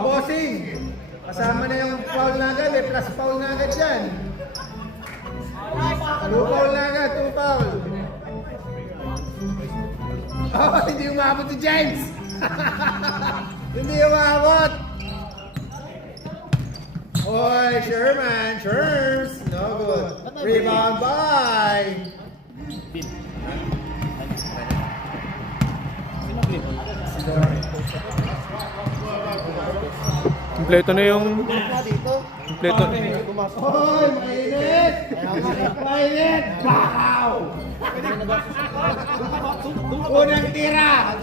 Bossing! Kasama na yung foul na agad eh, plus foul na agad yan. 2 foul na agad, 2 foul. Oh, hindi umabot si James! Hindi umabot! Oy, Sherman, Sherms! No good. Rebound by... Kompleto na yung... Kompleto na. Hoy, mainit! Mainit! Wow! Unang tira!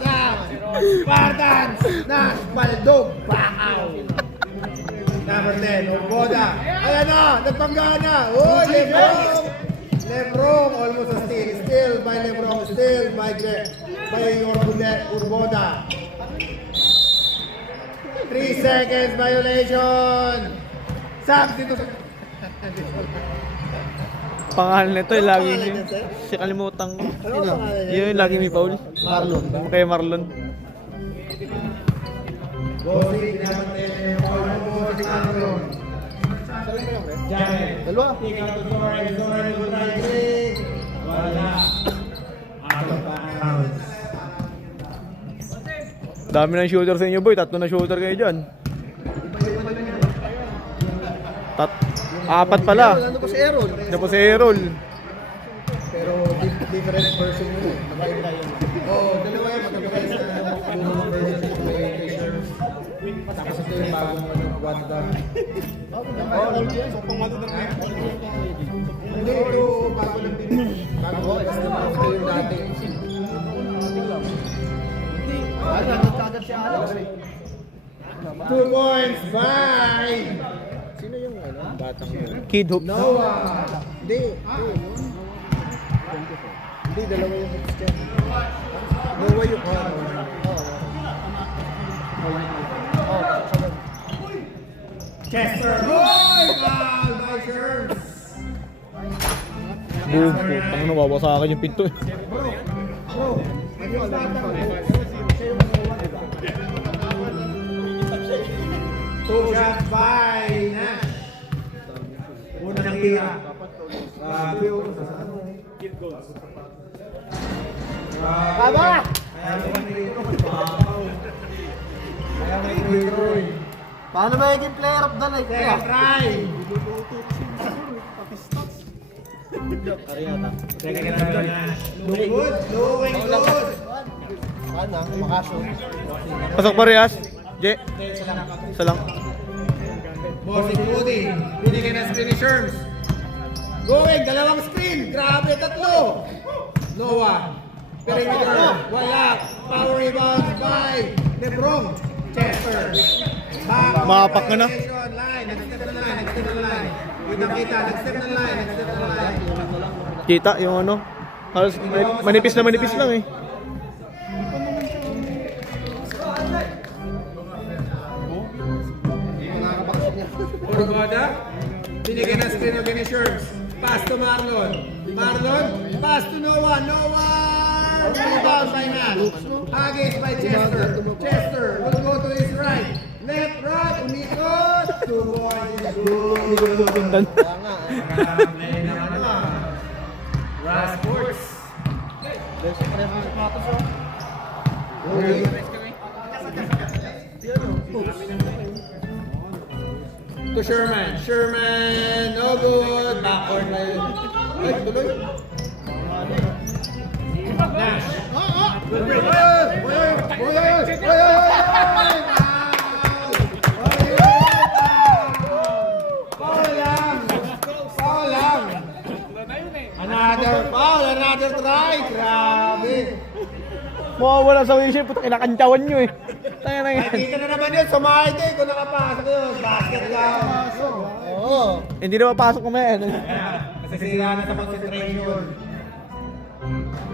Spartans! Baldog! Wow! Number 10, Oboda. Ayan na! Nagpangga na! Uy, Lebron! Lebron, almost a steal. Still by Lebron. Still by Urboda. 3 seconds violation! Substitute! Pangalan nito eh, lagi niya. Si kalimutang... Yun, lagi may foul. Marlon. Kay Marlon. Bossing, pinapantay na yung foul mo po si Marlon. Janet. Dalawa. Take out the Zoran will try three. Wala. Out of bounds. Dami ng shooter sa inyo boy, 3 na shooter kayo dyan. 4 pala. Ano pa si Aaron? Diyan po si Errol. Pero different version yun eh. Magkaiba yun. Oo, dalawa yan. Magkaiba sa lumang version ng orientation. Tapos ito yung bagong Wanda. Hindi, ito bago lang din. Bago lang din. Ito yung dati. Nagkagad si Alex. 2 points by Sino yung batang yun? Kid Hope. Noah. Hindi. Hindi, dalawa yung hoops dyan. Noah yung Chester. Boy! Foul by Sherms. Boom. Putang nawawa sa akin yung pinto eh. Bro, yung batang Two shots by Nash. Unang tira. Baba! Paano ba yung player of the night? Second try. Looking good. Looking good. Sana, makasyon. Pasok parehas. Je. Isa lang. Bossing Moody. Binigyan ng screen ni Sherms. Going. Dalawang screen. Grabe. 3. Noah. Perimeter. Wala. Power rebound by Lebron. Chester. Mapak ka na. Line. Nag-step na line. Nag-step na line. Kita. Nag-step na line. Nag-step na line. Kita yung ano. Halos manipis lang eh. Urboda. Binigyan ng screen again ni Sherms. Pass to Marlon. Marlon. Pass to Noah. Noah. Rebound by Nash. Hagis by Chester. Chester will go to his right. Left, right. Umikot. 2 points. Good. Ras Sports. To Sherman. Sherman. No good. Backward by... Ay, tuloy. Nash. Good break. Foul lang. Another foul. Another try. Grabe. Mawawala sa wishin, puto kinakantyawan nyo eh. Tayo na yan. Nakita na naman yun. Sumahid eh. Kung nakapasok yun. Basket lang. Oo. Hindi na mapasok ko yan. Nasisira na sa concentration.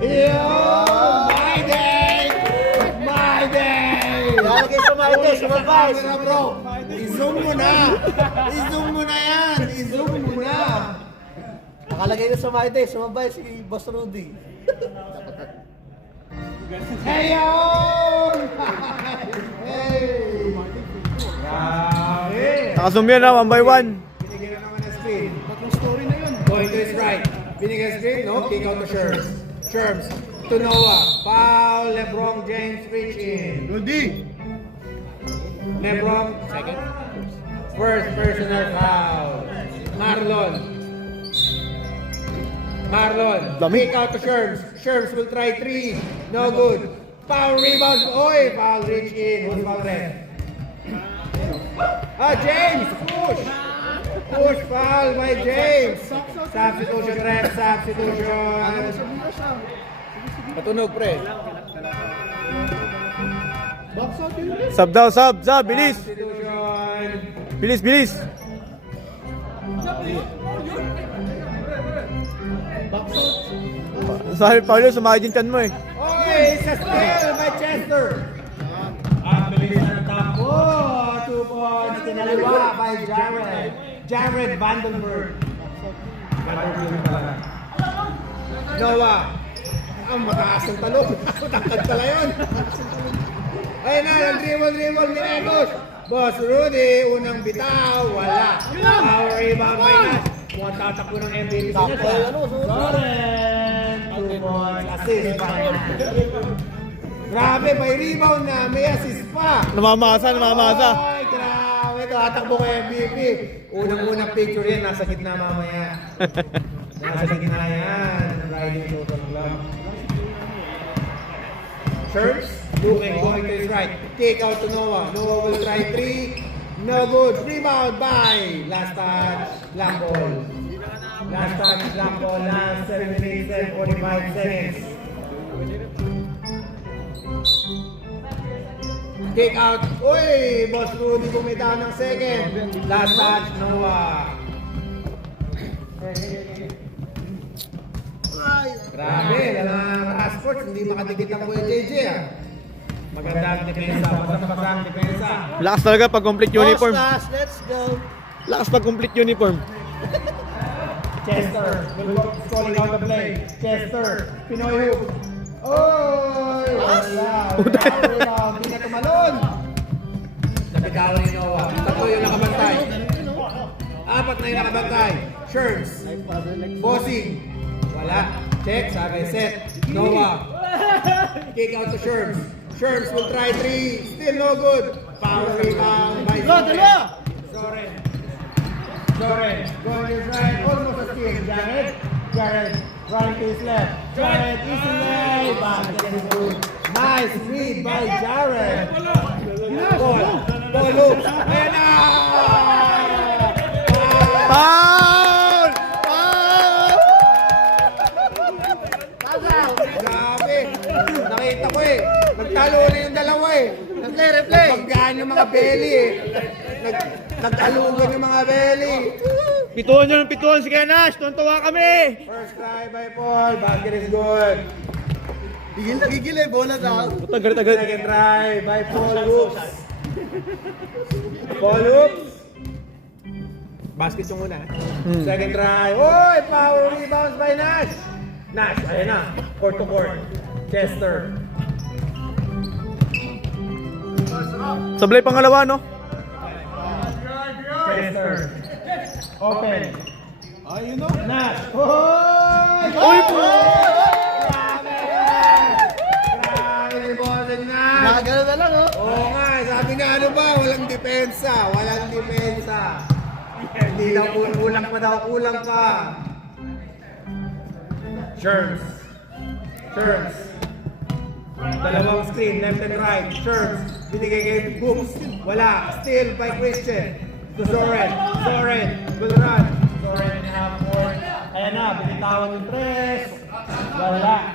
Yun! My day! My day! Lalagay sa my day, sumabay. Camera bro! I-zoom mo na! I-zoom mo na yan! I-zoom mo na! Nakalagay na sumabay, sumabay si Boss Rudy. Ayun! Hey! Grabe! Nakasum yan na, 1 by 1. Binigyan na naman ng screen. Going to his right. Binigyan screen, no? Kick out to Sherms. Sherms to Noah. Foul. LeBron James reach in. Rudy! LeBron, second. First personal foul. Marlon. Dami. Kick out to Sherms. Sherms will try 3. No good. Foul rebound. Oy, foul reach in. Who's foul red? James, push. Push foul by James. Substitution, ref, substitution. Patunog, pre. Sub daw, sub, bilis. Substitution. Bilis. Sabi Paulo, sumakit yung chan mo eh. Oy, sa steal by Chester. Ang bilis ng takbo. 2 points. Kinaliwa by Jared. Jared Vandenberg. Noah. Ang mataas ng talong. Tangkad pala yun. Ayun na, nag-dribble, Minegos. Boss Rudy, unang bitaw, wala. Power rebound by Nash. Mukhang tatakbo ng MVP sa Nash. Soren, 2 points, assist by Nash. Grabe, may rebound na, may assist pa. Namamasa. Ay, grabe, tatakbo kay MVP. Unang-unang picture yan, nasa gitna mamaya. Nasa gitna yan, riding total club. Sherms, looking, going to his right. Kick out to Noah. Noah will try 3. No good. Rebound by. Last touch, black ball. Last 7 minutes and 45 seconds. Kick out. Uy, Boss Rudy bumitaw ng second. Last touch, Noah. Grabe, mga sports, hindi makadikit ang Kuya JJ ah. Maganda ang depensa, basta ang depensa. Lakas talaga pag complete uniform. Boss, let's go! Lakas pag complete uniform. Chester, calling out the play. Chester, Pinoy hook. Oy! Wala! Hindi na tumalon! Nabitawan ni Noah. Tatlo yung nakabantay. 4 na yung nakabantay. Sherms. Bossing. Wala. Check. Sabi, set. Noah. Kick out to Sherms. Sherms will try 3. Still no good. Power rebound by Soren. Soren. Going to his right. Almost a steal. Jared. Running to his left. Jared easy lay. Basket is good. Nice read by Jared. Ball loops. Ayan na! Foul! Grabe! Nakita ko eh. Nagtalo na yung dalawa eh. Replay. Paggaan yung mga belly eh. Nagtalugan yung mga belly. Pituan nyo ng pituan si Kenash. Tuwan-tuwa kami. First try by Paul. Basket is good. Gigil eh, bola daw. Tagal. Second try by Paul Hoops. Paul Hoops. Basket yung una. Second try. Oy! Power rebounds by Nash. Nash, ayun na. Court to court. Chester. Sablay pangalawa, no? Chester. Open. Ayun o. Nash. Oy! Oy! Grabe! Grabe si Bossing Nash. Nakagano na lang, oh. Oo nga, sabi na ano ba, walang depensa. Hindi daw kulang pa. Sherms. Dalawang screen, left and right. Sherms, binigay kay Books. Wala, still by Christian. To Soren will run. Soren in half court. Ayan na, binitawan yung press. Wala.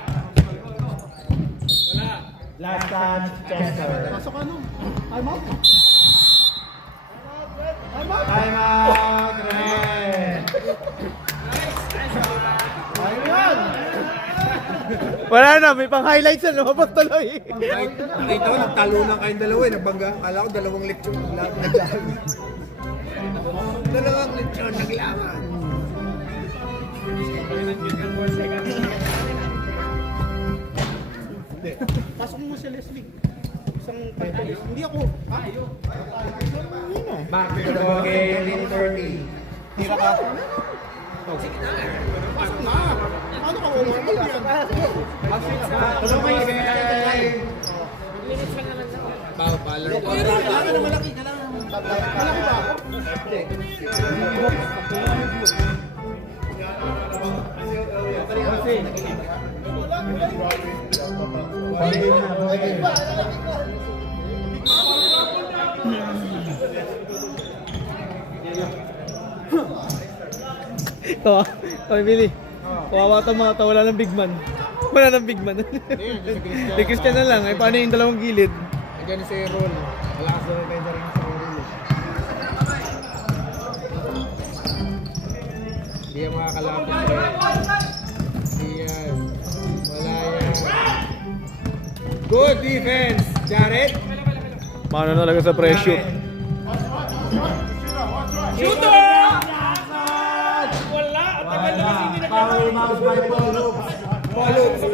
Last touch, Chester. Pasok ano? I'm out. Time out, Ren. Ayun. Wala na, may pang-highlights na lumabas tuloy. Nakita ko, nagtalunan kayong dalawa eh. Nagbangga. Kala ko dalawang lechon naglaban. Dalawang lechon naglaban. Leslie. Isang titleist. Hindi ako. Back to the ball game in 30. Tira ka. Ano ka mo? Tulong kayo guys. Kailangan na malaki. Malaki ba ako? Ito, kami Billy. Kawawa itong mga tao, wala ng big man. Wala ng big man. Si Christian na lang, eh paano yung dalawang gilid? Nandiyan si Errol. Wala ka sa rin sa Errol. Hindi yan makakalapit. Hindi yan. Wala yan. Good defense, Jared. Mano na talaga sa pressure. Power mouse by Paul Hoops. Paul Hoops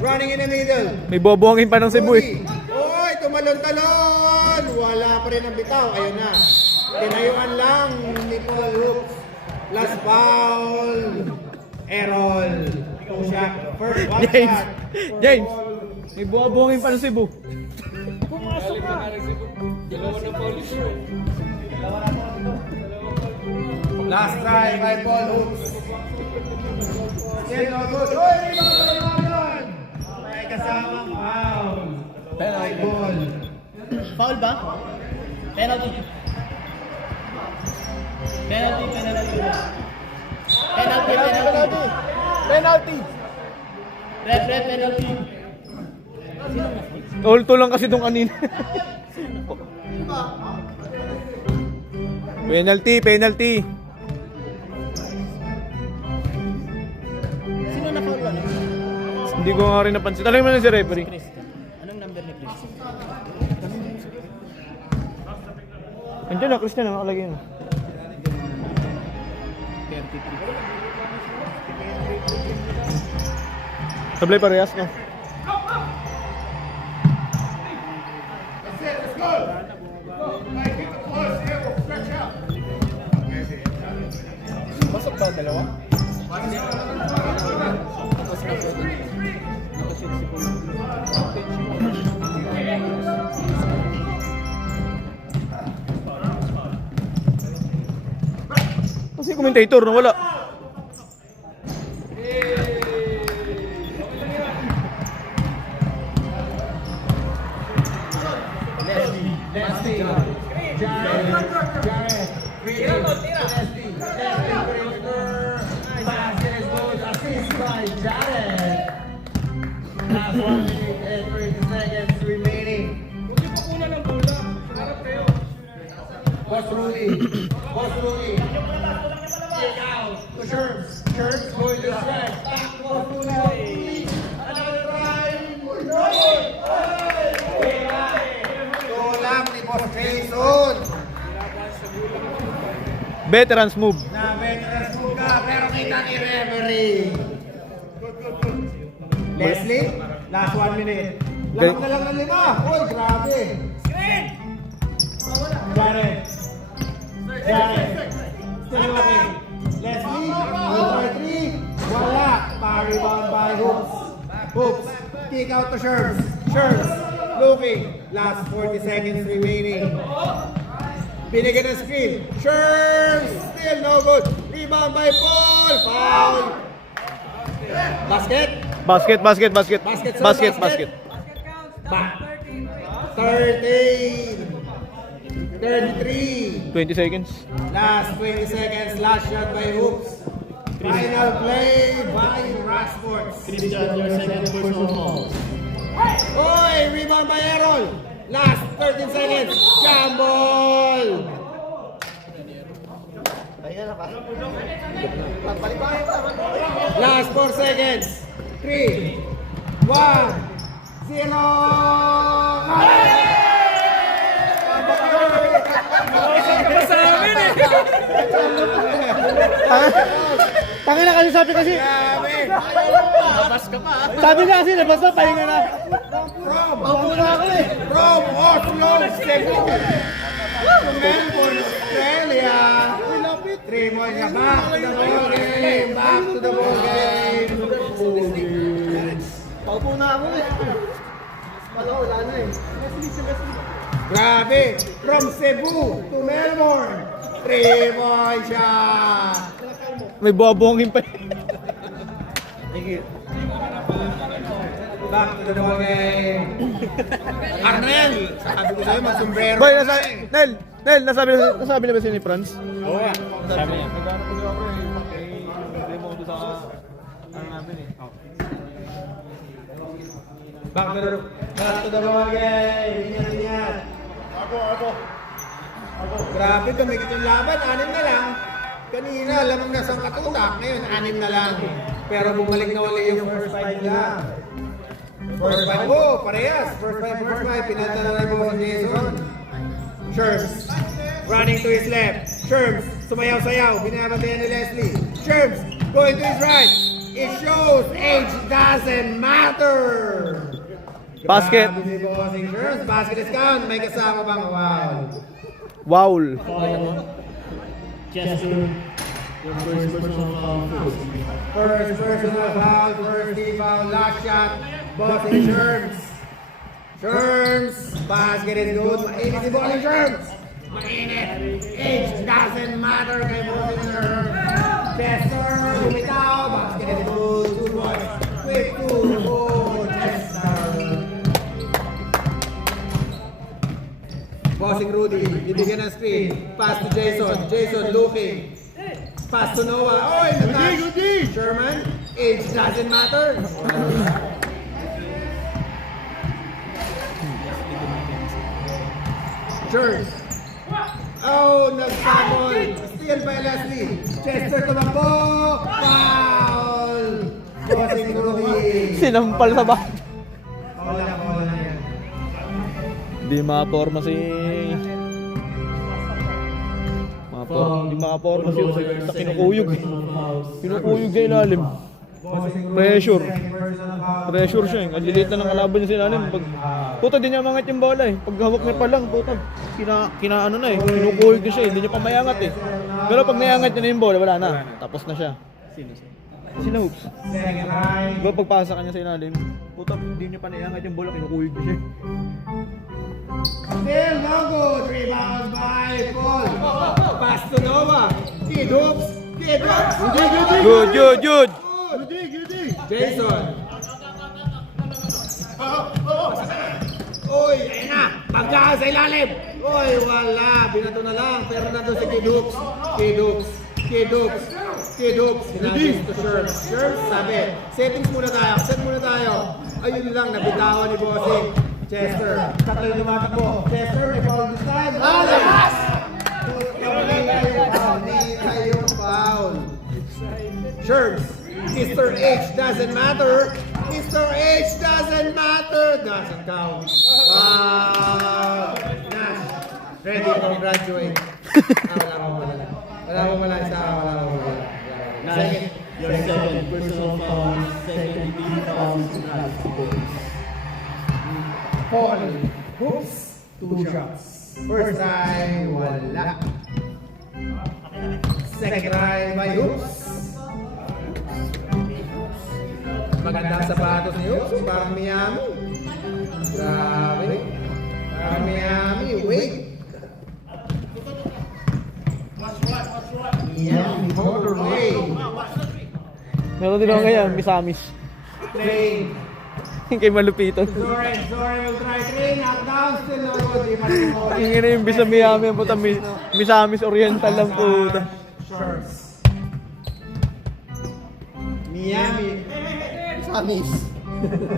running in the middle. May bobohangin pa ng Cebu eh. Oy, tumalon-talon! Wala pa rin ang bitaw. Ayun na. Tinayuan lang ni Paul Hoops. Last foul. Errol. Shot. First one James, shot. James, may bobohangin pa ng Cebu. Last try by Paul Hoops. Still no good. Oy, rebound! May kasamang foul. By ball. Foul ba? Penalty. Penalty. Red penalty. Ulto lang kasi itong kanina. Penalty. Sino na foul ba? Hindi ko nga rin napansin. Talagang mo na si referee. Anong number ni Chris? Andiyan na, Christian, nakalagay na. 33. Sablay parehas na. Pasok ba dalawa? Kasi commentator na wala. Leslie. Jared. Assist by Jared. Last 1 minute and 30 seconds remaining. Boss Rudy. Kick out to Sherms. Sherms going to stretch. Back to Boss Rudy. Another try. Tulang ni Boss Jason. Veterans move. Na veterans move ka, pero kita ni referee. Leslie, last 1 minute. Lamang na lang ng 5. Uy, grabe. Jared. Still looking. Leslie, 2-3. Wala. Pa-rebound by Hoops. Kick out to Sherms. Looking. Last 40 seconds remaining. Binigyan ng screen. Sherms! Still no good. Rebound by Paul. Foul. Basket. Back. 13. 33. 20 seconds. Last 20 seconds. Last shot by Hoops. Final play by Rashford. Christian, your second personal foul. Oy! Rebound by Errol. Last 13 seconds. Jump ball. Last 4 seconds. 3, 1, 0. Tangin na kasi sabi kasi. Grabe. Labas ka pa. Sabi na kasi labas na, pahinga na. From Oslo, Cebu. To Melbourne, Australia. 3 points ka. Back to the ball game. Back to the ball game. Paupo na ako eh. Wala na eh. Grabe. From Cebu to Melbourne. 3 points shot. May buwabongin pa. Back to the ball game. Arnel, sabi ko sa'yo, mag-sombrero. Boy, Nel, nasabi na ba si ni Franz? Oo nga. Sabi niya. Naghanap ko ako eh. Hindi mo ko sa ano namin eh. Back to the ball game. Ingat. Ako. Grabe, tumigit yung laban. 6 na lang. Kanina, lamang na sa katutak. Ngayon, 6 na lang. Pero bumalik na ulit yung first 5 nila. First 5. Oh, parehas. First 5. Pinata na rin po si Jason. Sherms. Running to his left. Sherms. Sumayaw-sayaw. Binabantayan ni Leslie. Sherms. Going to his right. It shows age doesn't matter. Basket. Grabe si Bossing Sherms. Basket is count. May kasama bang wow? Wowl. Chester. First personal foul. First personal foul, first team foul, last shot, Bossing Sherms. Sherms, basket is good. Mainit si Bossing Sherms. Mainit. Age doesn't matter kay Bossing Sherms. Chester, lumitaw, basket is good. 2 points. Quick 2, oh, Chester. Bossing Rudy, bibigyan ng screen. Pass to Jason. Jason looking. Pass to Noah. Oh, in the touch. Sherman, age doesn't matter. Sherms. Oh, nagpagol. Steal by Leslie. Chester tumakbo. Foul. Bossing Rudy. Sinampal sa ba? Wala yan. Hindi makaporma si... Hindi makaporma si sa kinukuyog eh. Kinukuyog sa ilalim. Pressure. Pressure siya eh. Ang lilit na ng kalaban niya sa ilalim. Puta, di niya mangat yung bola eh. Pag hawak niya pa lang, puta, kinaano na eh. Kinukuyog na siya eh. Hindi niya pa mayangat eh. Pero pag nayangat niya na yung bola, wala na. Tapos na siya. Sino Hoops? Diba pagpasa kanya sa ilalim, puta, hindi niya pa nayangat yung bola, kinukuyog na siya. Still no good. Rebound by Paul. Pass to Noah. Kid Hoops. Good. Jason. Uy, ayun na. Pagka sa ilalim. Uy, wala. Binato na lang. Pero nandun si Kid Hoops. Sinabis to Sherms. Sherms, sabi, settings muna tayo. Set muna tayo. Ayun lang, nabitawan ni Bossing. Chester, tatlo yung tumatakbo. Chester, may foul this time. Alas! Hindi yung foul. Sherms, Mr. H doesn't matter. Mr. H doesn't matter. Doesn't count. Wow! Nash, ready to graduate. Wala mo wala isa. Second. Your second personal foul. Second team foul. Paul Hoops, 2 shots. First try, wala. Second try by Hoops. Magandang sapatos ni Hoops, parang Miami. Grabe. Parang Miami, wait. Miami, motorway. Meron din ako ngayon, Misamis. Play. Kay Malupiton. Zoren will try 3, knockdown, still no good. Yung ina yung bisa Miami, ang puta, Misamis Oriental lang puta. Sherms. Miami. Samis.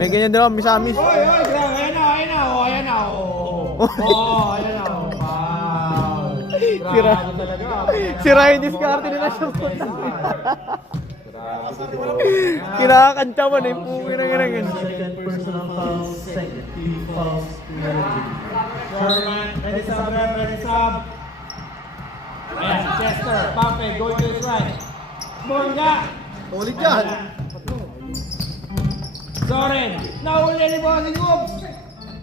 Eh, ganyan din ako, Misamis. Oy, grabe. Ayan na. Ayan na. Wow. Sira. Sirahin discarte nila siya puta. Kinakantsawan eh, pungin ang ganyan. Second personal foul. Second team foul. Sherman, ready sub. Ayan, Chester, Pape, going to his right. Bunga. Ulit yan. Zoren, nahuli ni Bossing Hoops.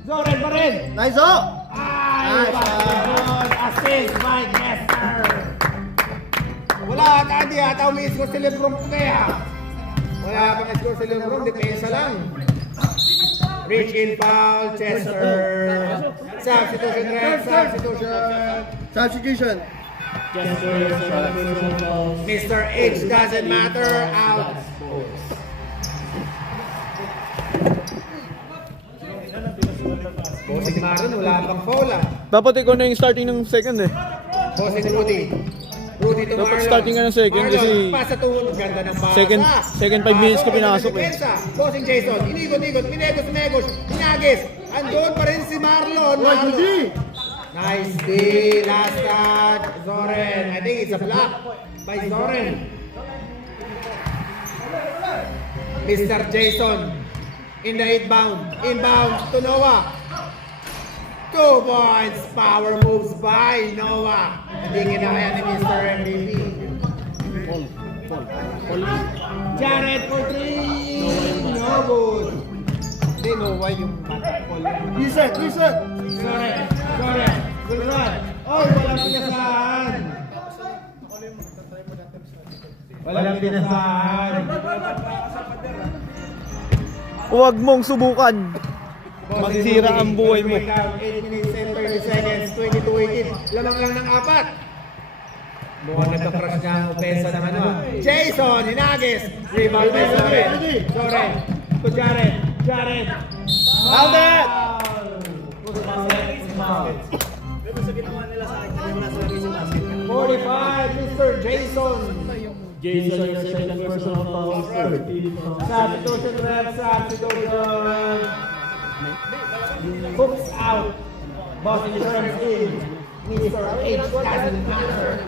Zoren pa rin. Nice, oh! Ay, good assist by Nestor. Wala ka, hindi ata umi-score si Lebron po kaya. Wala pang score si Lebron, depensa lang. Reach in foul, Chester. Substitution, ref, Substitution. Mr. H doesn't matter, out. Bossing Maron, wala pang foul ah. Dapat ikaw na yung starting ng second eh. Bossing Rudy. Rudy to Dapat Marlon. starting ka ng second Marlon, kasi pasa tuhod, ganda ng pasa. second 5 minutes ka pinasok eh. Depensa. Bossing Jason, inigot-igot, minegos, hinagis. Andun pa rin si Marlon. Nice D, last touch, Zoren. I think it's a block by Zoren. Mr. Jason in the inbound to Noah. 2 points, power moves by Noah. Hindi kinaya ni Mr. MVP. Jared for 3. No good. Hindi, Noah yung basketball. Reset. Zoren. Zulran. Oy, walang pinasahan. Walang pinasahan. Huwag mong subukan. Masisira ang buhay mo. 8 minutes and 30 seconds, 22-18. Lamang lang ng 4. Mukhang nagka-crush niya ang opensa ng ano. Jason, hinagis. Rebound by Zoren. Zoren. To Jared. Found it! Foul. 45, Mr. Jason. Jason, your second personal foul. Substitution ref, substitution. Hooks out. Boston turns in. Mr. H doesn't matter.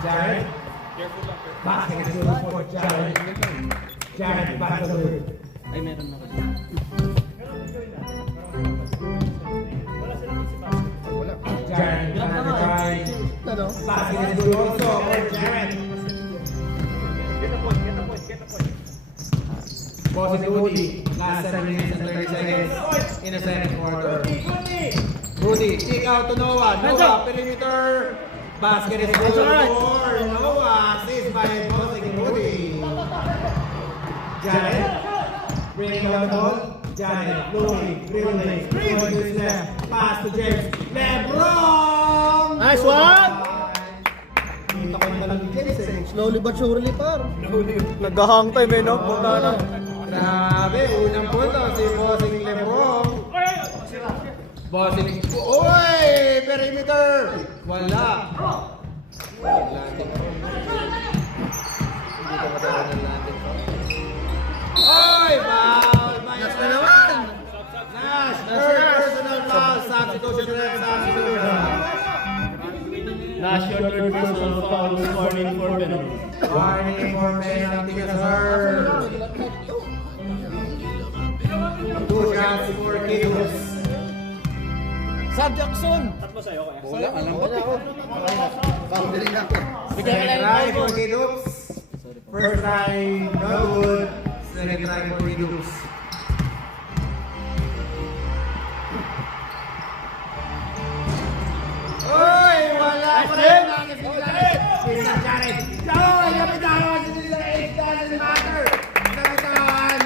Jared. Basket is good for Jared. Jared back to the Ay, meron na kasi. Jared back to the right. Basket is good also for Jared. Boston Rudy. Last 7 minutes and 30 seconds in the second quarter. Rudy, kick out to Noah. Noah, perimeter. Basket is good for Noah. Assist by Boston Rudy. Jared. Bringing down the ball. Jared, looking, dribbling, going to his left. Pass to James. LeBron! Nice one! Kita ko yung malamig James eh. Slowly but surely, par. Naghahang time eh, no? Punta na. Grabe, unang punto si Bossing Lebron. Bossing, uy! Perimeter! Wala. Oy! Foul! Nash na naman! Nash! Third personal foul! Substitution ref, substitution. Nash, your third personal foul, warning for penalty. Warning for penalty na sir. 2 shots for Kiddos. Sab Jackson! Second try for Kiddos. First try, no good. Second try for Kiddos. Oy! Wala pa rin! Mr. Jared! Oy! Nabitawan! Si Mr. H doesn't matter! Nabitawan!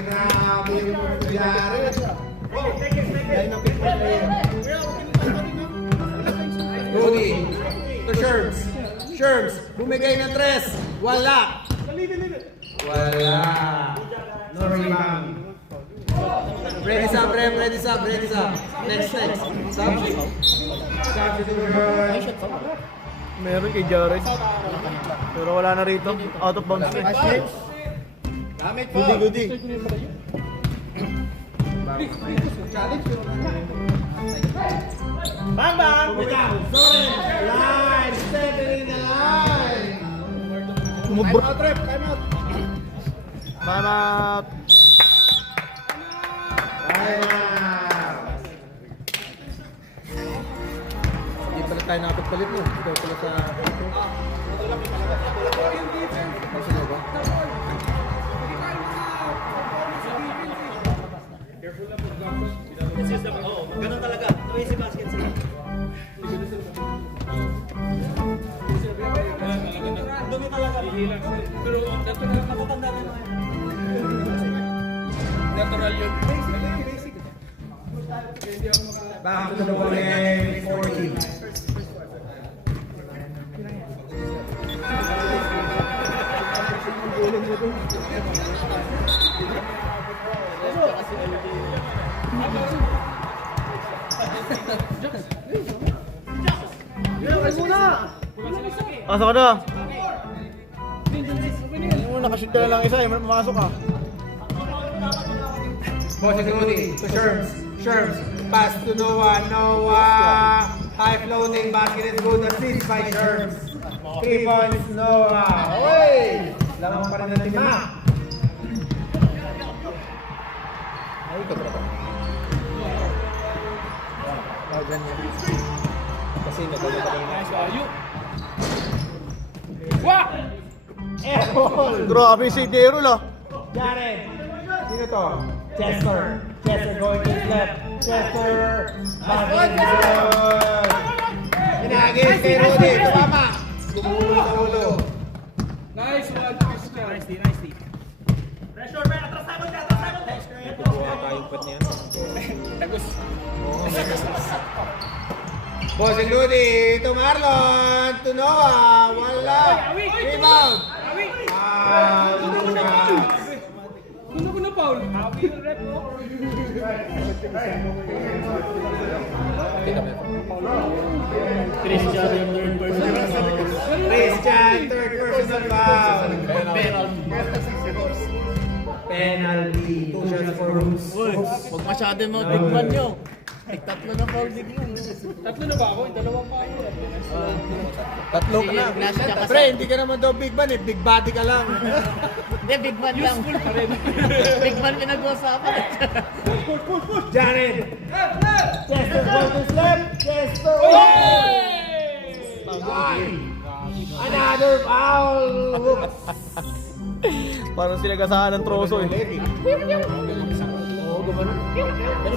Grabe yung Mr. Jared! Rudy! To Sherms! Bumigay ng 3! Wala! Wala! No rebound! Ready sub. Next. Sub. Meron kay Jared. Pero wala na rito. Out of bounds. Goody. Bang! Bumitaw. Zoren. Line. Stepping in the line. Sumubra. Time out. Time out. Hindi pala tayo nakapagpalit mo. Ikaw pala sa... Ano ba? Back to the 140. Pasok ka na. Nakashoot ka na lang isa, mamasok ka. Bossing Rudy to Sherms. Sherms. Pass to Noah. Noah. High floating. Basket is good. Assist by Sherms. 3 points Noah. Oy! Lamang pa rin ng lima. Ay, ito ba? Oh, dyan yan. Kasi nagawin ka rin. Grabe si Daryl ah. Jared. Sino to? Chester. Chester going to his left. Chester. Basket is good. Inagis kay Rudy. Tumama. Gumulo sa ulo. Nice one, Christian. Nicely. Pressure, man. Atras tayo. Tagus. Bossing Rudy to Marlon. To Noah. Wala. Rebound. Kuno Paul. Awi yung rep mo. Christian, third personal foul. Penalty. 2 shots for Hoops. Huwag masyado mo, big man nyo. Tatlo na foul biglang. Tatlo na ba ako? Dalawang pa ako. Tatlo ka na. Pre, hindi ka naman daw big man eh. Big body ka lang. Hindi, big man lang. Big man pinag-uusapan. Jared. Chester goes to left. Chester. Another foul. Parang sila gasahan ng troso eh. Pero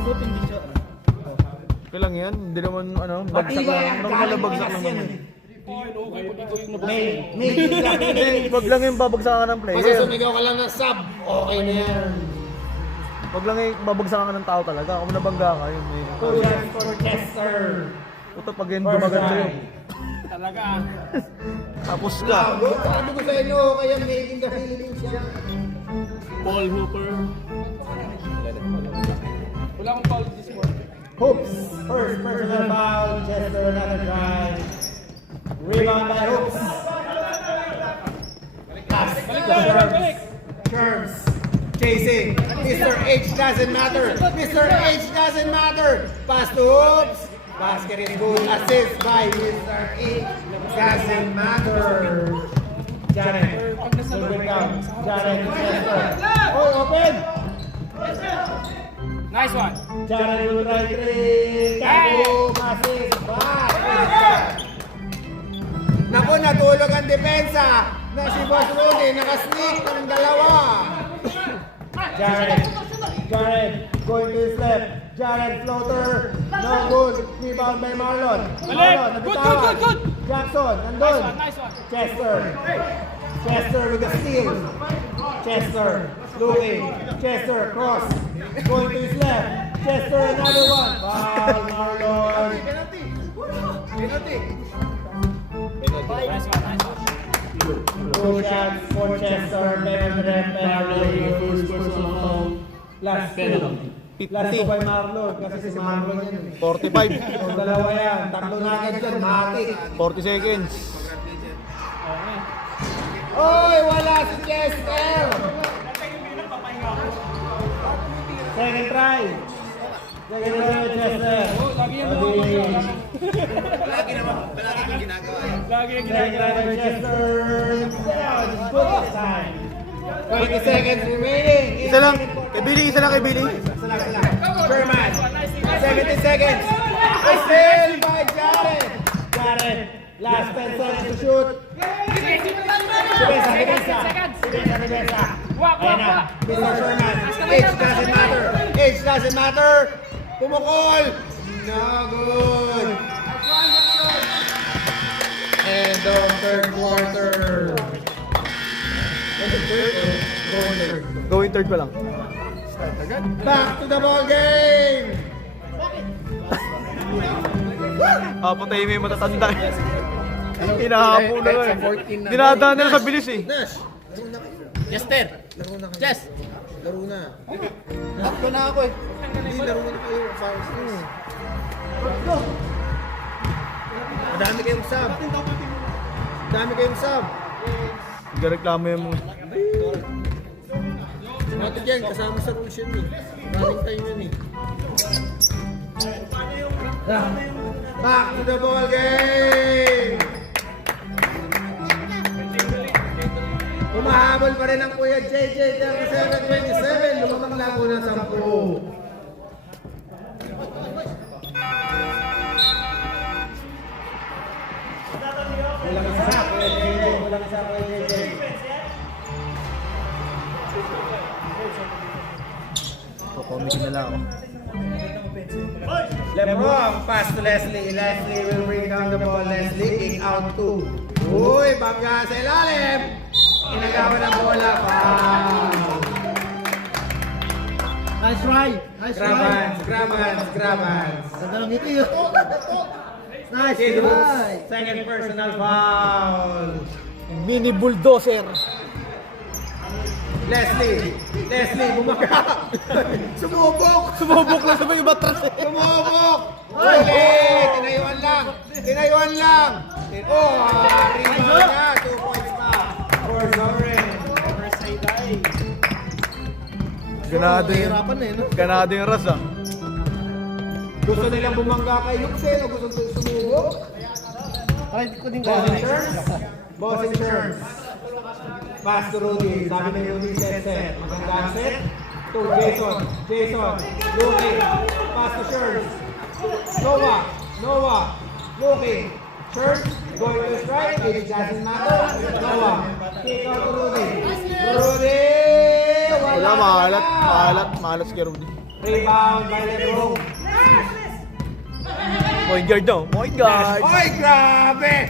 buti hindi siya. Kailang yan, hindi naman ano, bagsak lang. Normal na bagsak lang naman. Wag lang yung babagsakan ng Kasi player. sumigaw ka lang ng sub. Okay na yan. Wag lang yung babagsakan ka ng tao talaga. Kung nabangga ka, yun eh. 2 shots for Chester. Puta pag yun gumagan sa'yo. Talaga. Tapos ka. Sabi ko sa inyo, kaya making the Philippines siya. Paul Hooper. Wala akong foul this morning. Hoops. First personal foul. Chester another drive. Rebound by Hoops. Pass. Balik. Sherms. Chasing. Mr. H doesn't matter. Mr. H doesn't matter. Pass to Hoops. Basket is good. Assist by Mr. H. Doesn't matter. Jared. Silver down. Jared. Chester. Oh, open. Nice one. Jared will try 3. Tago. Assist by. Naku, natulog ang depensa na si Boss Rudy. Nakasneak ng dalawa. Jared going to his left. Jared floater. No good. Rebound by Marlon. Marlon, nabitawan. Good. Jackson, nandun. Nice one. Chester with the steal. Chester looking. Chester cross. Going to his left. Chester another one. Foul Marlon. Nice one. 2 shots for Chester. Penalty. First personal foul. Last Penalty. Last by Marlon. Kasi si Marlon yan. 45. So, dalawa yan. Tatlo na agad dyan. Matik. 40 seconds. Oy, wala si Chester. Second try. Second try, Chester. Lagi yan Lagi yung Second try by Chester. Down. Good this time. 20 seconds remaining. Isa lang. Kay Billy, isa lang kay Billy. Sherman. 70 seconds. Still by Jared. Jared. Last 10 seconds to shoot. Depensa. Ayan na. Mr. Sherman. Age doesn't matter. Age doesn't matter. Pumukol. No good. End of third quarter. Going third pa lang. Back to the ball game! Patay mo yung matatanda. Hinahapo na nga eh. Dinadaan nila sa bilis eh. Nash! Chester! Laro na kayo. Chess! Laro na. Takbo na ako eh. Hindi, laro na kayo. Fouls nyo. Madami kayong sub. Madami kayong sub. Nagreklamo yung mga. Ate dyan, kasama sa rules yun eh. Running time yun eh. Back to the ball game! Umahabol pa rin ang Kuya JJ 37-27. Lumabang labo ng 10. Walang isa, Kuya JJ. Walang isa, Kuya JJ. Kukomik na lang ako. Lebron, pass to Leslie. Leslie will bring down the ball. Leslie, kick out 2. Uy, bangga sa ilalim. Inagawa ng bola. Foul. Nice try! Nice Grabans. Ganda lang ito yun. Nice Kiddos, try! second personal foul. Mini bulldozer. Leslie, bumaga. Sumubok lang sa may matras eh. Sumubok. Uli, tinayuan lang. Oh, rebound na. 2 points pa. For Zoren. Ganado yung ras ah. Gusto nilang bumangga kay Yuxen o gusto sumubok? Bossing Sherms. Pass to Rudy. Sabi ni Rudy, set. Magandang set. To Jason. Looking. Pass to Sherms. Noah. Looking. Sherms. Going to strike. It doesn't matter. Noah. Kick out to Rudy. Rudy! Wala, mahalat si Rudy. Rebound by Lebron. Point guard daw. Point guard. Oy, grabe!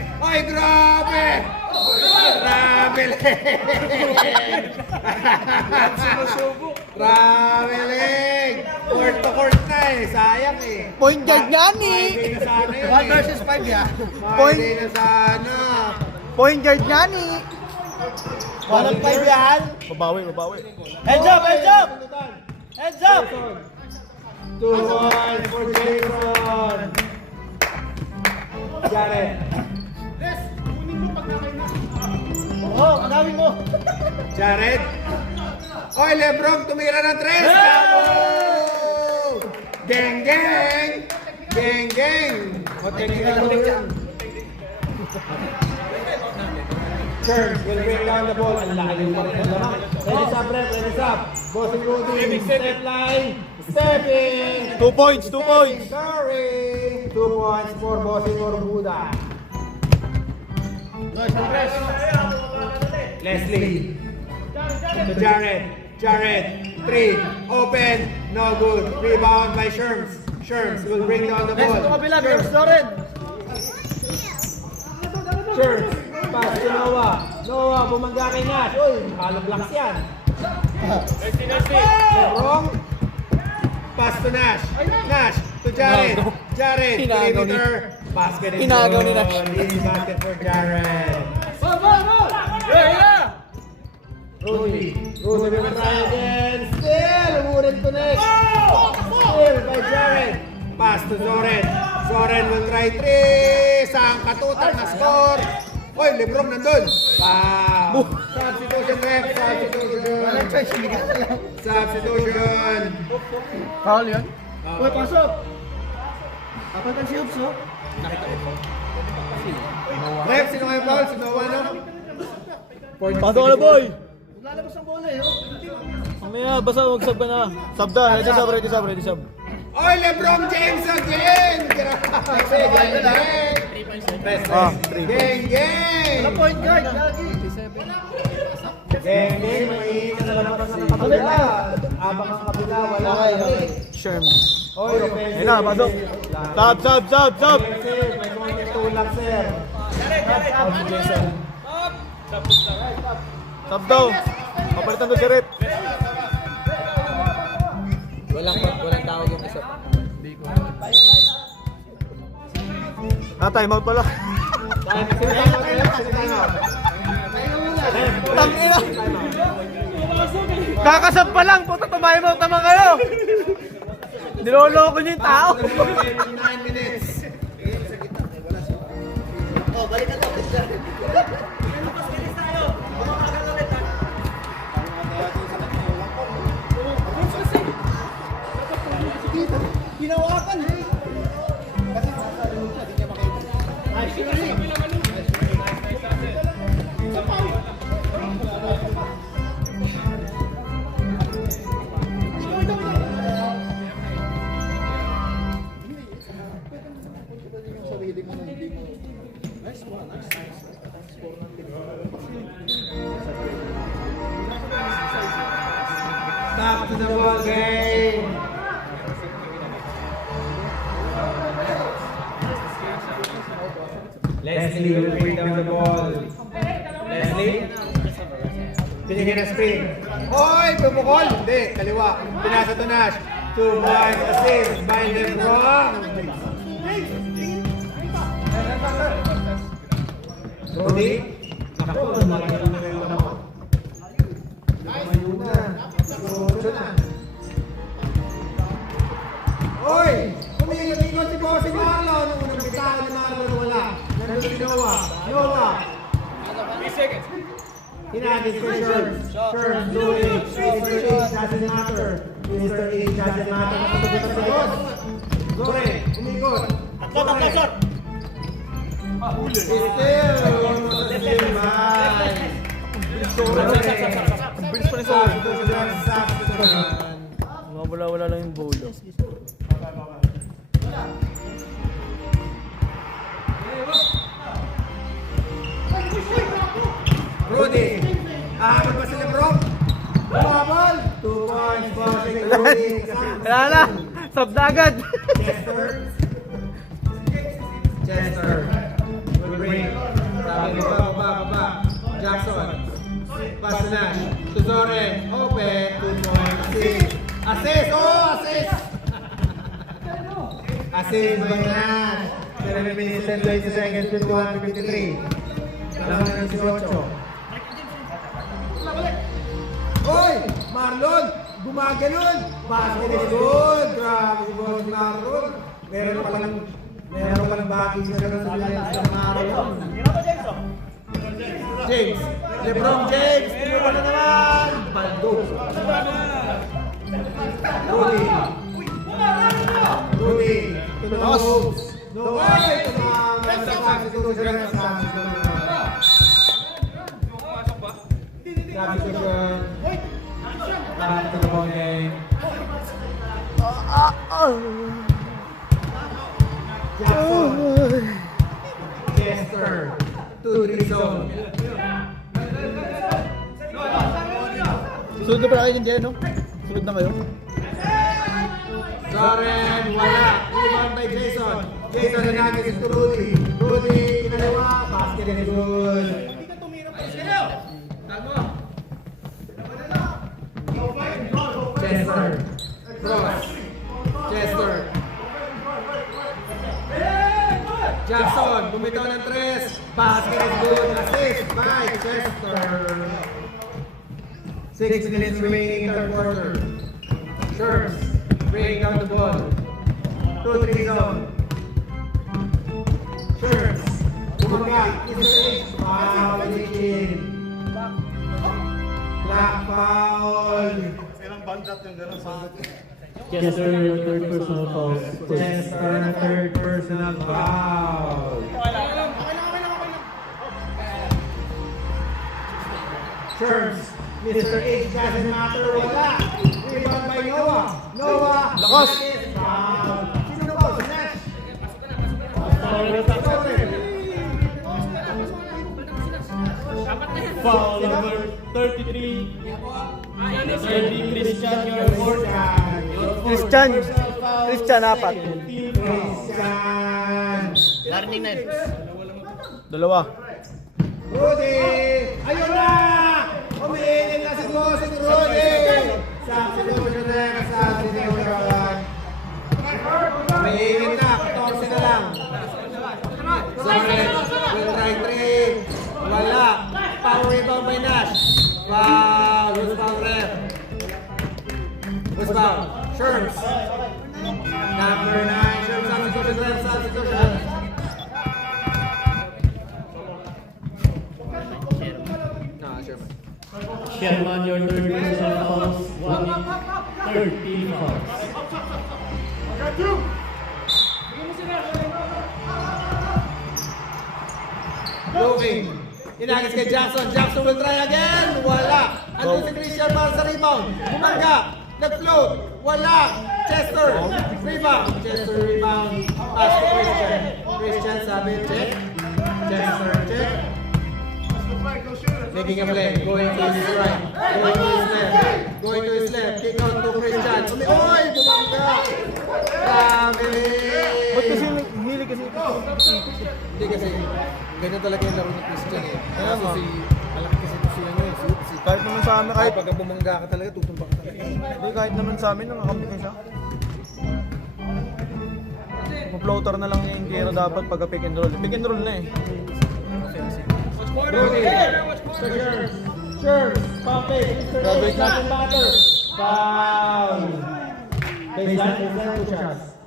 Grabe, Ling! Court to court na eh. Sayang eh. Point guard nga ni. Friday na sana yun 1 versus 5 ya. Friday na sana. Point guard nga ni. Walang 5 yan. Babawi. Heads up! Heads up! 2-1 for Jason. Jared. Oh, kadawin mo! Jared. Oy, Lebron, tumira ng 3. Geng! O, technical foul yan. Sherms will bring down the ball. Ang laki yung parin ng lamang. Ready sub. Bossing Rudy. Step line. Stepping. 2 points. Curry. 2 points for Bossing Buda. Leslie. To Jared. 3. Open. No good. Rebound by Sherms. Sherms will bring down the ball. Sherms. Pass to Noah, bumangga kay Nash. Uy, halo-blocks yan. Wrong. Pass to Nash. Nash to Jared. Perimeter. Basket is good. Easy basket for Jared. Rudy will try again. Still, wouldn't connect. Still by Jared. Pass to Zoren. Zoren will try 3. Saan katutak na score? Oy, Lebron nandun. Wow. Substitution ref. Substitution. Foul yun? Uy, pasok! Kapatan si Ups, oh. Ref, sino kayo foul? Si Noah, no? Pasok ka na, boy. Lalabas ang bola, eh, oh. Mamaya, basta mag-sub ka na. Sub da. Ready sub. Oy, Lebron James again! Grabe! Geng! Walang point guard, lagi. Geng, may nalalapas na ng kabila. Abang ang kabila, wala. Sherms. Oy, offensive. Ayun na, pasok. Sub. Offensive, may konti tulak, sir. Sub daw. nandun si Rep. Walang tawag yung isa. Time out pala. Tangina. Kakasap pa lang, puta time out naman kayo. Niloloko niyo yung tao. 9 minutes. Oh, balikan mo. Hinawakan eh. Back to the ball game. Leslie will bring down the ball. Leslie. Binigyan ng screen. Hoy! Pumukol! Hindi, kaliwa. Pinasa to Nash. 2 points assist by LeBron. Rudy. Naku, lumayo na. Hoy! Kumingin-ingon si Bossing Marlon. Nung unang bitawan ni Marlon wala. Nandun si Noah. Noah. 3 seconds. Hinagis kay Sherms. Sherms doing. Mr. H doesn't matter. Mr. H doesn't matter. Matagutan sa likod. Zore, umikot. Tatlo, short. Still, almost the same man. Bilis pa ni Sol. Substitution. Wala lang yung bolo. Rudy. Ahamad ba si Lebron? Bumabal. 2 points. Bossing Rudy. Wala na! Stop na agad! Chester. Will bring. Sabi baba. Jackson. Pass to Nash. To Zore. Open. 2 points. Assist. Oh, assist. Assist by Nash. 7 minutes and 20 seconds. 51-53. Kailangan na ng 18. Hoy! Marlon! Gumaganon! Basket is good! Grabe si Boss Marlon! Meron palang bakit siya ng sa Marlon. James! Lebron James! Tumura na naman! Baldo! Rudy! Tunog! No way! Tumama! Substitution! Back to the ball game. Jackson. Chester. 2-3 zone. Sunod na pala kayo dyan, no? Sunod na kayo. Zoren, wala. Rebound by Jason. Jason nanagis to Rudy. Rudy, kinalawa. Basket is good. Chester. Cross. Chester. Jackson, bumitaw ng 3. Basket is good. Assist by Chester. 6 minutes remaining third quarter. Sherms bringing down the ball. 2-3 zone. Sherms. Bumaga. Foul. Lichin. Black foul. Chester, third personal foul. Chester, third personal foul. Sherms. Mr. H doesn't matter. Wala. Rebound by Noah. Noah. Lakas. Foul. Sino na ba? Si Nash. Foul number 33. 30, Christian, your fourth. Christian, apat. Christian. Dalawa. Rudy! Ayun na! Umiinit na si Bossing Now rebound by Nash. Foul. Who's foul, ref? Who's foul? Sherms. Number 9. Sherms substitution, ref substitution. No, Sherman. Sherman, your third personal fouls. 1 minute, 13 fouls. Moving. Inagis kay Jackson. Jackson will try again. Wala. Andun si Christian para sa rebound. Bumangga. Nag-float. Wala. Chester. Rebound. Chester rebound. Pass to Christian. Christian sabi check. Chester check. Making a play. Going to his right. Going to his left. Going to his left. Kick out to Christian. Oy! Bumangga. Family. Ba't kasi hilig kasi ito? Hindi kasi ganyan talaga yung laro ni Christian eh. Kaya Kaso nga. si malaki kasi ito si ano eh, si Kahit naman sa amin, kahit kahit, pagka bumangga ka talaga, tutumpa ka talaga. hindi, kahit naman sa amin, nakakampi ka siya. Floater na lang yung Gero dapat pagka pick and roll. Pick and roll na eh. Brody, sure, Pape, Grabe ka. second batter. Foul. Baseline, 2 shots.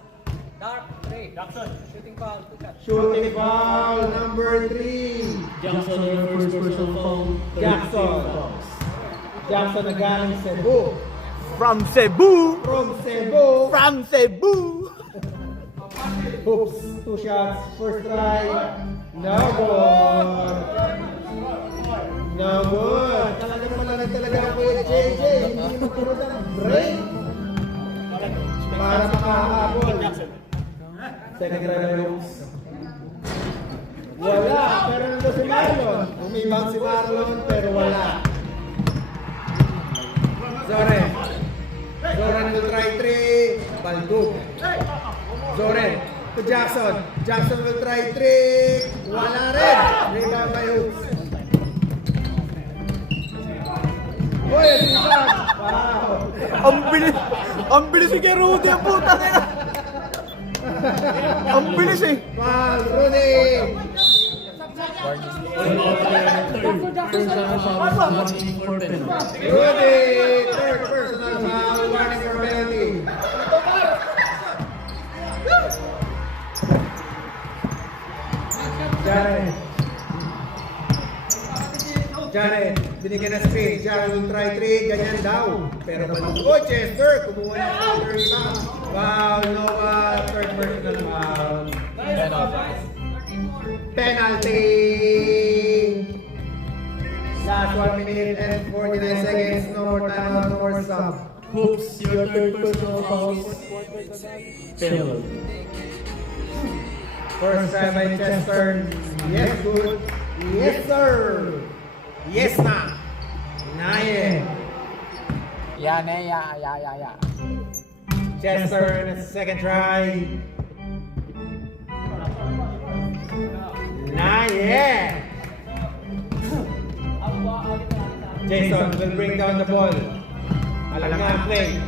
Shooting foul, number 3. Jackson, your first personal foul. Jackson. Jackson na galing Cebu. From Cebu! From Cebu. From Cebu! Hoops, 2 shots, first try. No good. No good. Talagang malalag talaga ako yung JJ. Hindi magkaroon ng break. Para makahabol. Second try na hoops. Wala. Pero nandun si Marlon. Umibang si Marlon pero wala. Zoren. Zoren will try 3. Baldug. Zoren to Jackson. Jackson will try 3. Wala rin. Rebound by Hoops. Boy, rebound. Wow. Ang bilis si Rudy ang puta nila! Ang bilis eh! Wow, Rudy. Personal fouls, 1 minute, 4 penalty. Rudy. Third personal foul. Warning for penalty. Jared, binigyan na screen. Jared will try 3. Ganyan daw. Pero oh, Chester, kumuha na ng third rebound. Wow, Noah, third personal foul. Penalty. Last 1 minute and 49 seconds. No more timeout, no more stop. Hoops, your third personal fouls. Penalty. First try by Chester. Yes, good. Yes, sir. Yes, na. Naye. Yeah. Chester in his second try. Naye. Jason will bring down the ball. Alam nga ang play.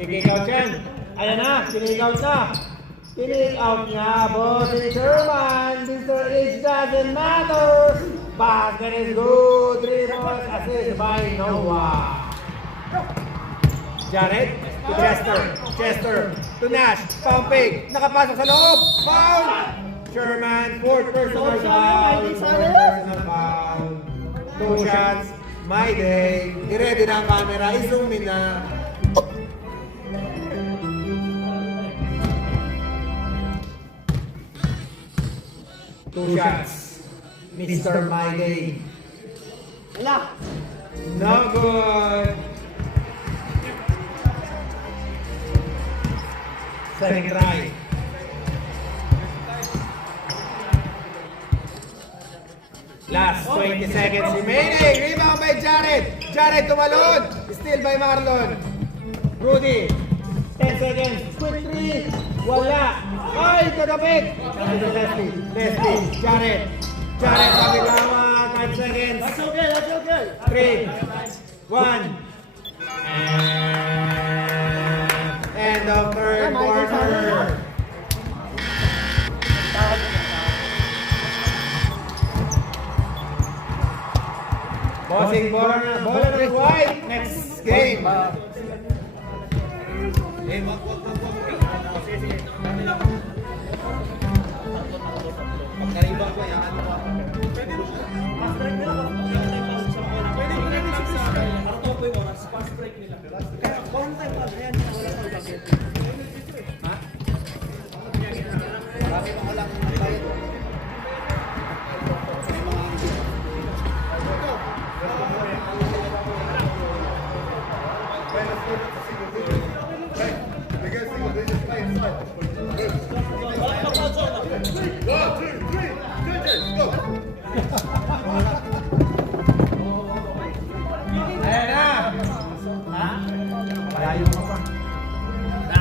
Kick out yan. Ayan na, kick out na. Kick out niya, boss. Sherman. Mr. H doesn't matter. Basket is good. Rebound assist by Noah. Jared to Chester. Chester to Nash. Pumping. Nakapasok sa loob. Foul. Sherman. Fourth personal foul. Fourth personal foul. 2 shots. My day. I-ready na ang camera. I-zoom in na. Two shots. Mr. My Day. No good. Second try. Last 20 seconds remaining. Rebound by Jared. Jared tumalon. Steal by Marlon. Rudy. 10 seconds. Quick 3. Wala. Ay, kadapit. Leslie. Leslie. Jared. Jared, Sabigawa. 5 seconds. That's okay. 3, 1. And end of third quarter. Bossing bola ng white. Next game. Ayan na.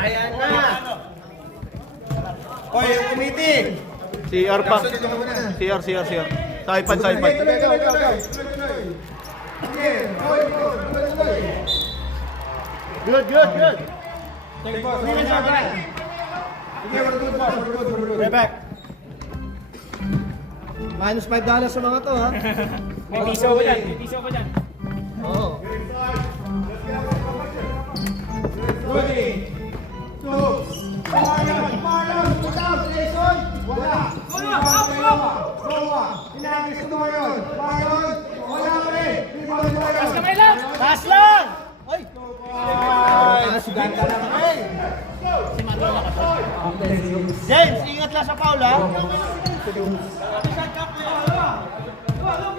Ayan na. Hoy, yung committee. CR pa. Dito ka muna. CR. Saipan. Good. Take boss. Sige, we're good, boss. We're good. back. Minus $5 sa mga to, ha? May piso ko dyan. Oo. Rudy. 2. Marlon. Put out, Jason. Wala. Noah. Hinagis ko naman yun. Marlon. Wala pa rin. Rebound mo yun. Kamay lang! Taas lang! Ay! Ganda lang. Hey! James, ingat lang sa foul, ha?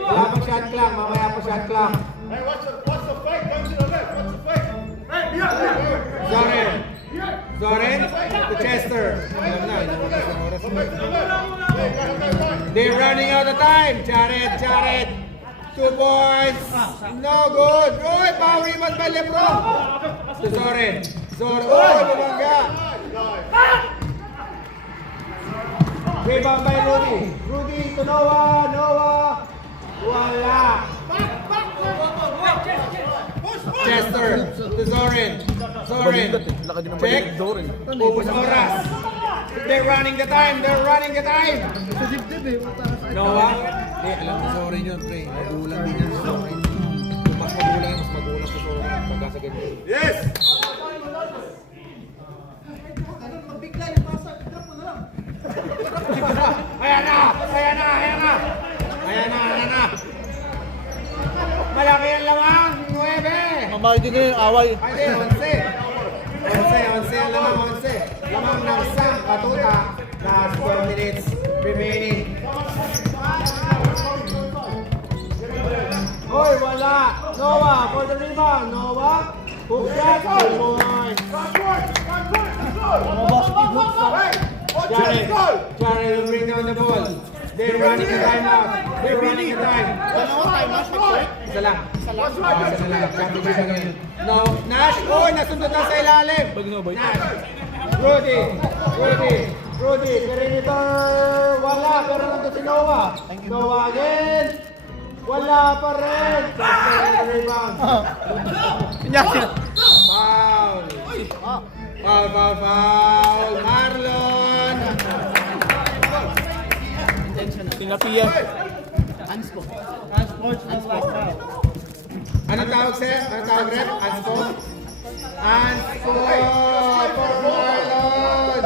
Wala pang shot clock. Mamaya pa shot clock. Zoren to Chester. Alam na, inawakas ang oras mo. They're running out of time. Jared. 2 points. No good. Roy, power rebound by Lebron. To Zoren. Oh, bumangga. Rebound by Rudy to Noah. Wala. Chester to Zoren. Laka din ang Check. balik. Zorin. Ubus oras. They're running the time. Noah? Alam mo Zoren yun, pre. Magulang din yan si Zoren. Kung mas magulang, mas magulang si Zoren. Pagka sa ganyan. Yes! Ayan na. Malaki ang lamang. 9. Mamahal din ngayon, away. Ay, di, 11 ang lamang, 11. Lamang ng Sam Katuta. Last 12 minutes remaining. Oy, wala. Noah for the rebound. Noah. Hook shot. Good point. Jared will bring down the ball. They're running the timeout. Isa lang. Championship na ngayon. No, Nash. Oh, nasundot na sa ilalim. Nash. Rudy. Perimeter. Wala. Pero nandun si Noah. Noah again. Wala pa rin. Rebound. Foul. Marlon. Sinapiyan. Anong tawag sir? Anong tawag rep? Anspo for Marlon.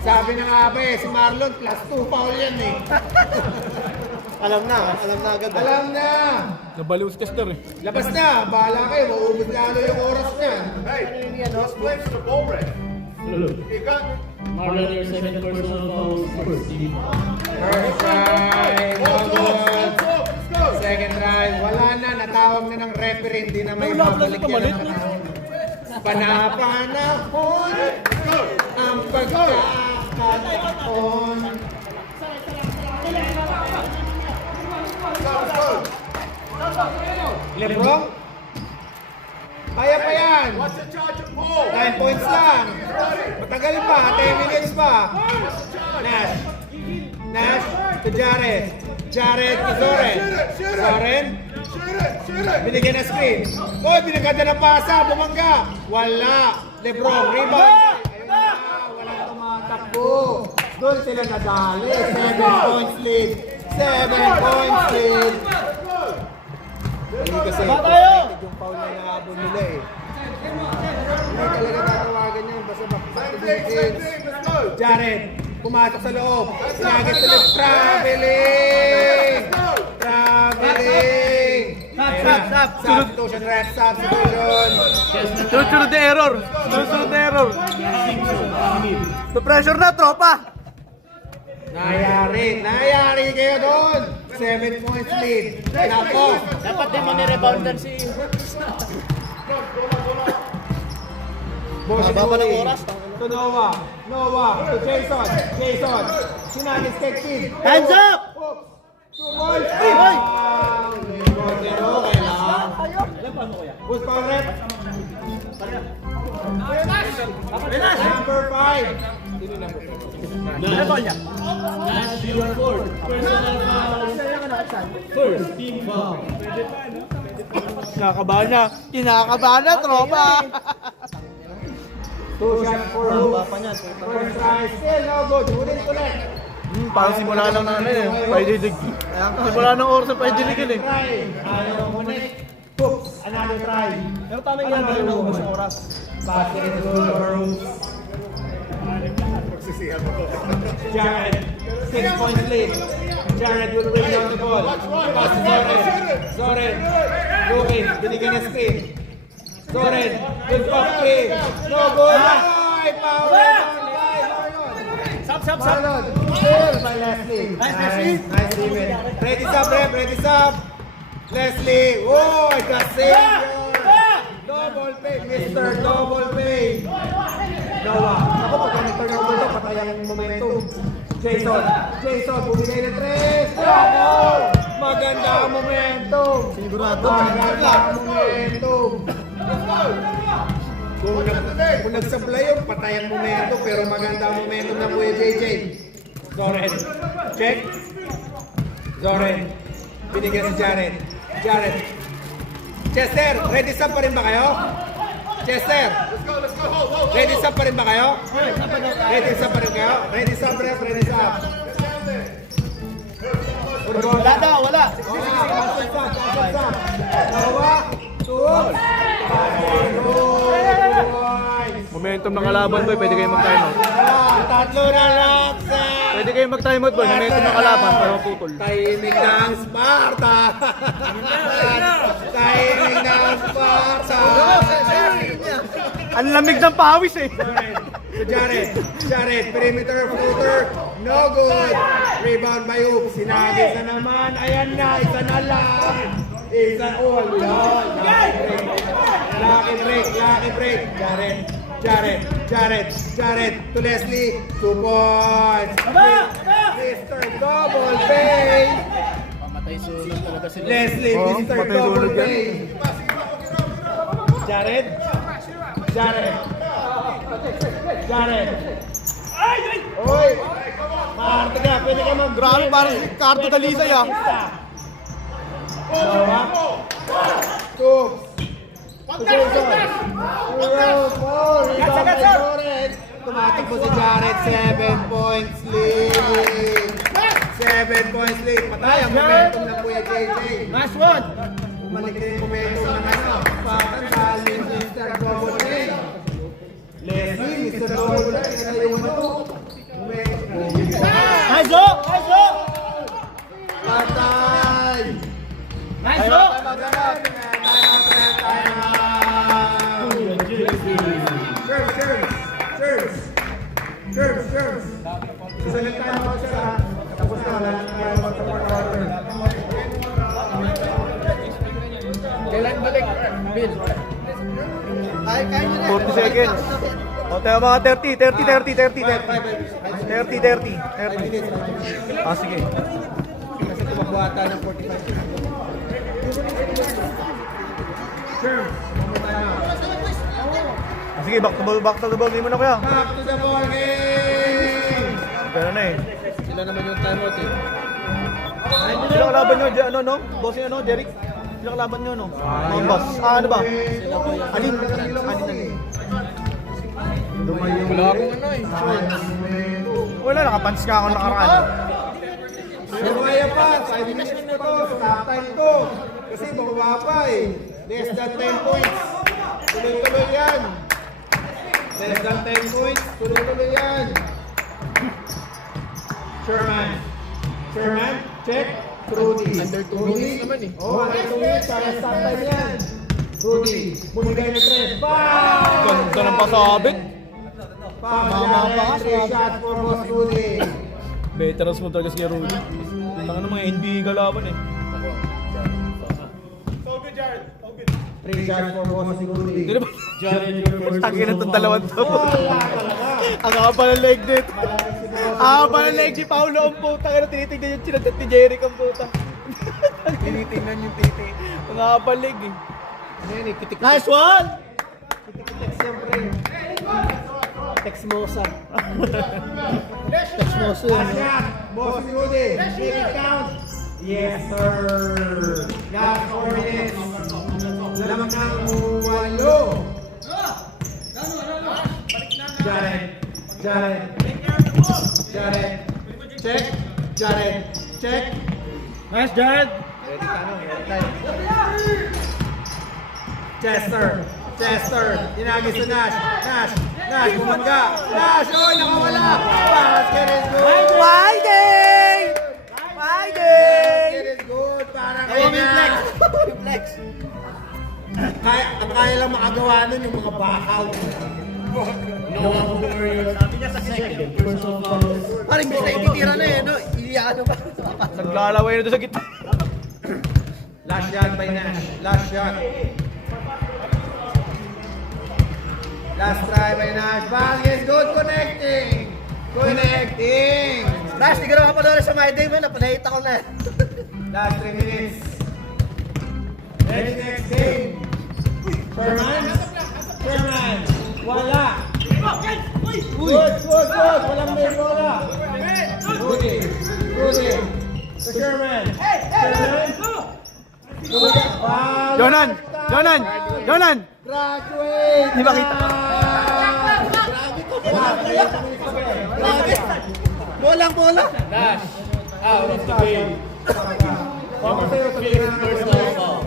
Sabi ng abe, si Marlon plus 2 foul yan eh. Alam na agad. Alam na. Nabaliw si Chester eh. Labas na. Bahala kayo. Mauubos lalo yung oras niyan. Marlon, your second personal foul, first team. First try. No good. Second try. Wala na. Natawag na ng referee. Hindi na may mabalik yan. Panapanahon. Ang pagkakataon. Lebron? Kaya pa yan. 9 points lang. Matagal pa. 10 minutes pa. Nash to Jared. Jared to Zoren. Binigyan na screen. Oh, binigyan na pasa. Bumangga. Wala. Lebron. Rebound. Ayun na. Walang tumatakbo. Doon sila nadali. 7 points lead. 7 points lead. Hindi kasi two-sided yung foul na nahabol nila eh. Hindi talaga tatawagan yan. Basta makapag-defense. Jared, pumasok sa loob. Sinagit ulit. Traveling! Traveling! Substitution, ref, substitution. Sunod na error. Sunod na error. Pressure na, tropa. Nayari kayo doon. 7 points lead. Tapos, Dapat din mo ni-reboundan si Bosch Haba pa ng Louie. oras. To Noah. Noah. To Jason. Jason. Sinagis kay Kid. Hands up! Oops. 2 balls. Ay! Pero okay lang. Who's foul rep? Number 5. Nash, you are fourth. Personal foul. First team foul. Kinakabahan na. Kinakabahan na, tropa. 2 shots for hoops. First try. Still no good. Wouldn't collect. Parang simula lang na ano eh. Paidilig. Simula ng oras ng paidilig yun eh. Try. Ayaw connect. Hoops. Another try. Pero tama yung ginagawa ng ubos ng oras. Basket is good for hoops. Jared, 6 points lead. Jared will bring down the ball. Pass to Zoren. Zoren, binigyan na screen. Zoren, good pop kick. No good. Ay, power down by Marlon. Marlon, still by Leslie. Nice even. Ready sub, rep, ready sub. Leslie, oh, kasi. Double pay, Mr. Double pay. Noah. Ako, pagka nag-turnover to, patay ang momentum. Jason, bumigay ng 3. Bravo! Maganda ang momentum. Sigurado. Maganda ang momentum. Kung nagsablay yun, patay ang momentum. Pero maganda ang momentum ng Kuya JJ. Zoren. Check. Zoren. Binigyan si Jared. Chester, ready sub pa rin ba kayo? Chester, ready sub pa rin ba kayo? Ready sub pa rin kayo? Ready sub, ref, ready sub. Wala daw, wala. Pasok sub. Dalawa, 2. Momentum ng kalaban boy, pwede kayo mag-timeout. Tatlo na lang, sir. Pwede kayo mag-timeout boy, momentum ng kalaban para maputol. Tahimik na ang Sparta. Tahimik na ang Sparta. Ang lamig ng pawis eh. So Jared, perimeter floater, no good. Rebound by Hoops, sinagis na naman. Ayan na, isa na lang. Lucky break. Jared to Leslie, 2 points. Mr. Double Pay. Pamatay sulog talaga sila. Leslie, Oh, Mr. patay Double sulog yan. Pay. Jared. Oy! Maarte ka, pwede ka mag- Grabe, parang si Carto Dalisay ah. Dalawa. Two. Tumatakbo si Jared, 7 points lead. 7 points lead. Patay ang momentum ng Kuya JJ. Last one. Bumalik din yung momentum ng ano. Pakan dahil Mr. Double Play. Leslie, Mr. Double Play. Tingnan yung ano. Momentum. Nice go! Patay! Nice go! Serves. Sasalit tayo mga sir ha. Tapos na, wala na tayo mag-support order. Kailan balik? Bill. 40 seconds. O tayo mga 30. Ah, sige. Kasi tumabuhata ng 45. Serves. Ah, sige, back to the ball. Hindi mo na kuya. Back to the ball game! Pero na eh. Sila naman yung timeout eh. Sino kalaban nyo? Ano? Bossing ano? Derek? Sino kalaban nyo? Mga boss. Ano ba? Alin? Wala akong ano eh. Wala, nakapunch ka ako nakaraan. Pero kaya pa, 5 minutes na to, stop time to. Kasi bumaba pa eh. Less than 10 points. Tuloy-tuloy yan. Less than 10 points. Tuloy-tuloy yan. Sherman. Sherman, check. Rudy. Under 2 minutes naman eh. Oh, under 2 minutes. Kaya stop time yan. Rudy. Bumigay ng 3. Bam! Ganda ng pasabit. Pang 3 shots for Boss Rudy. Veterans mo talaga si Rudy. Tangan ng mga NBA galaban eh. 3 shots for Boss Rudy. Hindi ba? Jared, your first Tangin na itong dalawang to. Wala talaga. Ang kapal ng leg dito. Ang kapal ng leg ni Paulo ang puta. Kaya tinitignan yung chinagkat ni Jeric ang puta. Tinitignan yung titi. Ang kapal leg eh. Nice one! Siyempre. Texmosa. Texmosa yun. Last shot, Boss Rudy. Make it count. Yes, sir. Last 4 minutes. Lamang ng 8. Jared. Jared. Jared. Check. Jared. Check. Nice, Jared! Chester. Chester. Tinagis sa Nash. Nash. Nash. Bumangga. Nash. Oh, nakawala. Basket is good. Fighting! Basket is good. Para kay Nash. Flex. Ang kaya lang makagawa nun yung mga bakaw. Noah Warriors. Second personal fouls. Parang bisa ititira na eh, no? Iyaano pa. Naglalaway na doon sa gitna. Last shot by Nash. Last shot. Last try by Nash. Basket is good. Connecting. Connecting. Nash, di ka na mapanood sa my day mo, napanahit ako na. Last 3 minutes. Next game. Sherman. Sherman. Wala. Good. Walang may bola. Rudy. Rudy. To Sherman. Sherman. Wow. Jonan! Jonan! Jonan! Graduate. Di ba kita? Bolang-bola. Nash, out of the game. Fifth personal foul.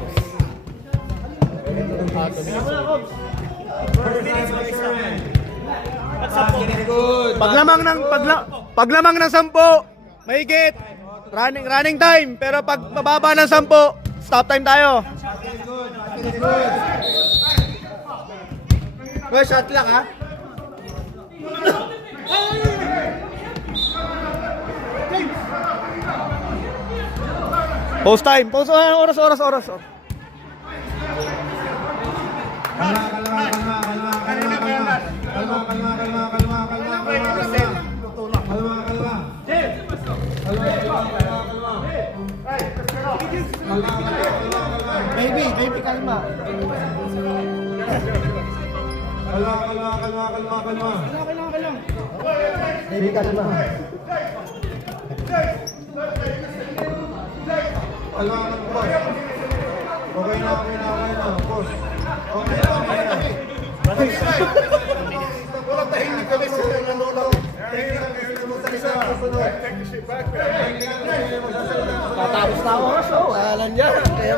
Paglamang ng 10, mahigit. Running time, pero pag mababa ng 10, stop time tayo. Well, shot lang ha. Post time. Oras. Baby, kalma. Kalma. Baby, kalma. Kalma, boss. Okay na, boss. Okay na. Walang tahimik kami sa nanonood. Tatapos na ako oras, oh. Alam niya. Kaya...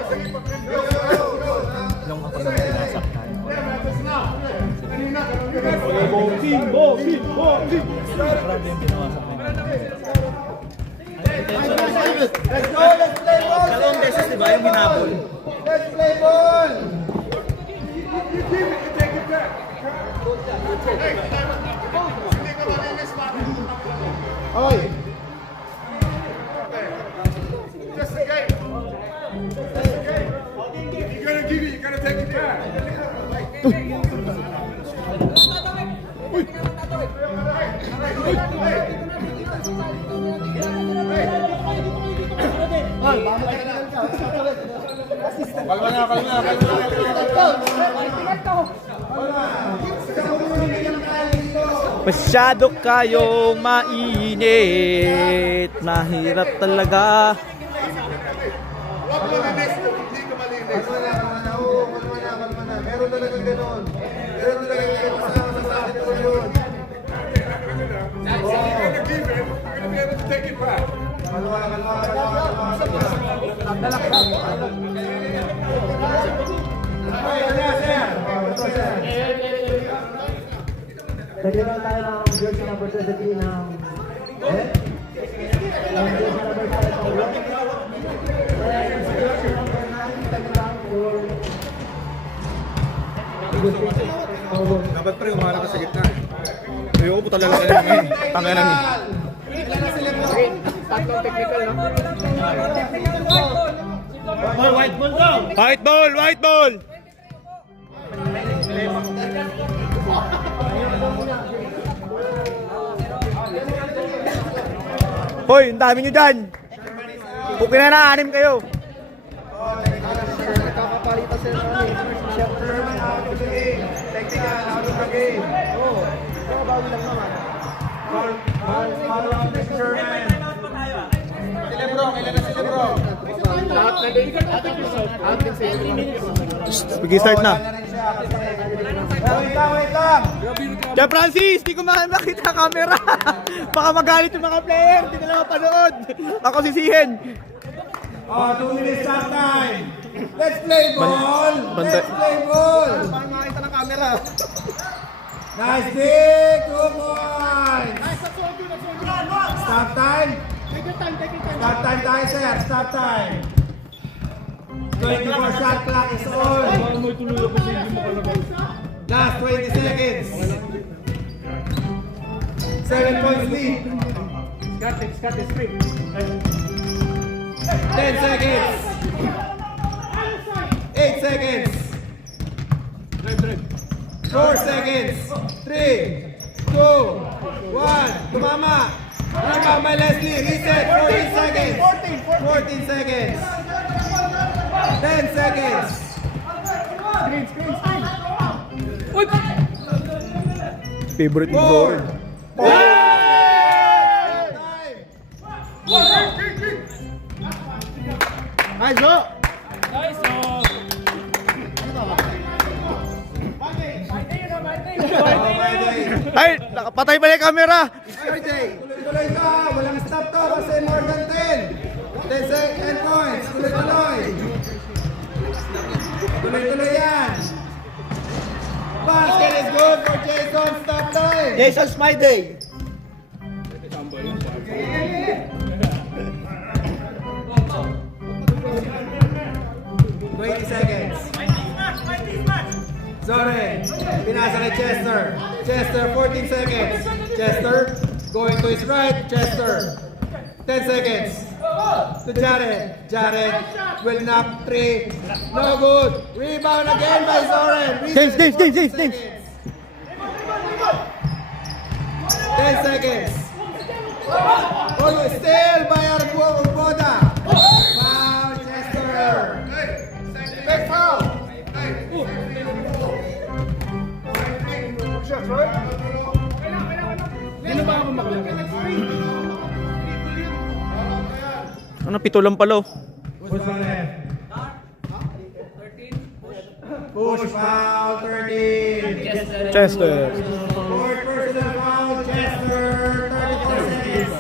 Let's play ball. Dalawang beses, di ba, yung hinabol? Let's play ball. Oy. Masyado kayong mainit. Mahirap talaga. Kalma na. Meron talaga ganun. Kasama sa akin ko yun. Kalma. Nagkaroon tayo ng jersey number 23 ng Ed. Ang jersey number 5 ng Ron. And jersey number 9 tag-lang for Dapat pre, umahala ka sa gitna. Ayoko po talaga na ngayon. Tanga na niya. Tatlong technical, no? White ball daw. White ball! White ball! Hoy, ang dami nyo dyan! Pukin na na, 6 kayo! Nakakapalitan sila ng ano. Sherman out of the game. Technical out of the game. Oo. Bawi lang naman. Foul out of Sherman. Si Lebron, ilan na si Lebron? Lahat na din. Out din sila. Pag-start na. Wait lang. Kaya Francis, di ko makita camera. Baka magalit yung mga player, di nila mapanood. Ako sisihin. 2 minutes stop time. Let's play ball. Let's play ball. Paano makita ng camera? Nice big 2 points. Stop time. Stop time tayo, sir. Stop time. 24 shot clock is on. Last 20 seconds. 7 points lead. Scott is free. 10 seconds. 8 seconds. 4 seconds. 3, 2, 1. Tumama. Rebound by Leslie. Reset. 14 seconds. 14 seconds. 10 seconds. Favorite mo 4. score. Nice, bro! Ay, nakapatay pala yung camera! Tuloy-tuloy ka. Walang stop to kasi more than 10. 10 points. Tuloy-tuloy. Tuloy-tuloy yan. Basket is good for Jason. Stop time. Jason's my day! 20 seconds. Zoren, pinasa kay Chester. Chester, 14 seconds. Chester, going to his right. Chester, 10 seconds. To Jared. Jared will knock 3. No good. Rebound again by Zoren. James. 10 seconds. Oh, still by Arboda. Foul, Chester. Big foul. Sino ba ako makulang? Ano, 7 lang pala oh. Push foul, 13. Chester. Fourth personal foul, Chester, 34 seconds.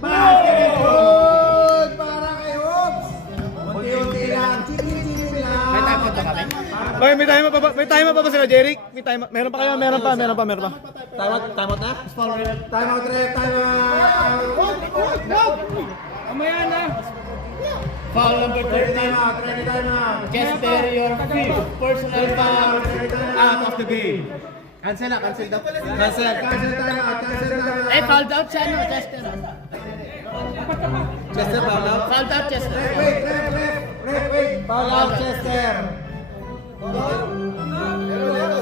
Basket is good para kay Hoops. Unti-unti lang, chili-chili lang. Okay, may timer pa ba sila, Jeric? May timer. Meron pa kayo? Meron pa. Time out na? Time out, Ref. Time out. Amaya na. Foul number Ready 13. time out. Ready time out. Chester, your fifth personal foul out of the game. Cancel time out. Cancel time out. Eh, fouled out siya, no? Chester. Chester, foul out. Fouled out, Chester. Wait. Foul out, Chester.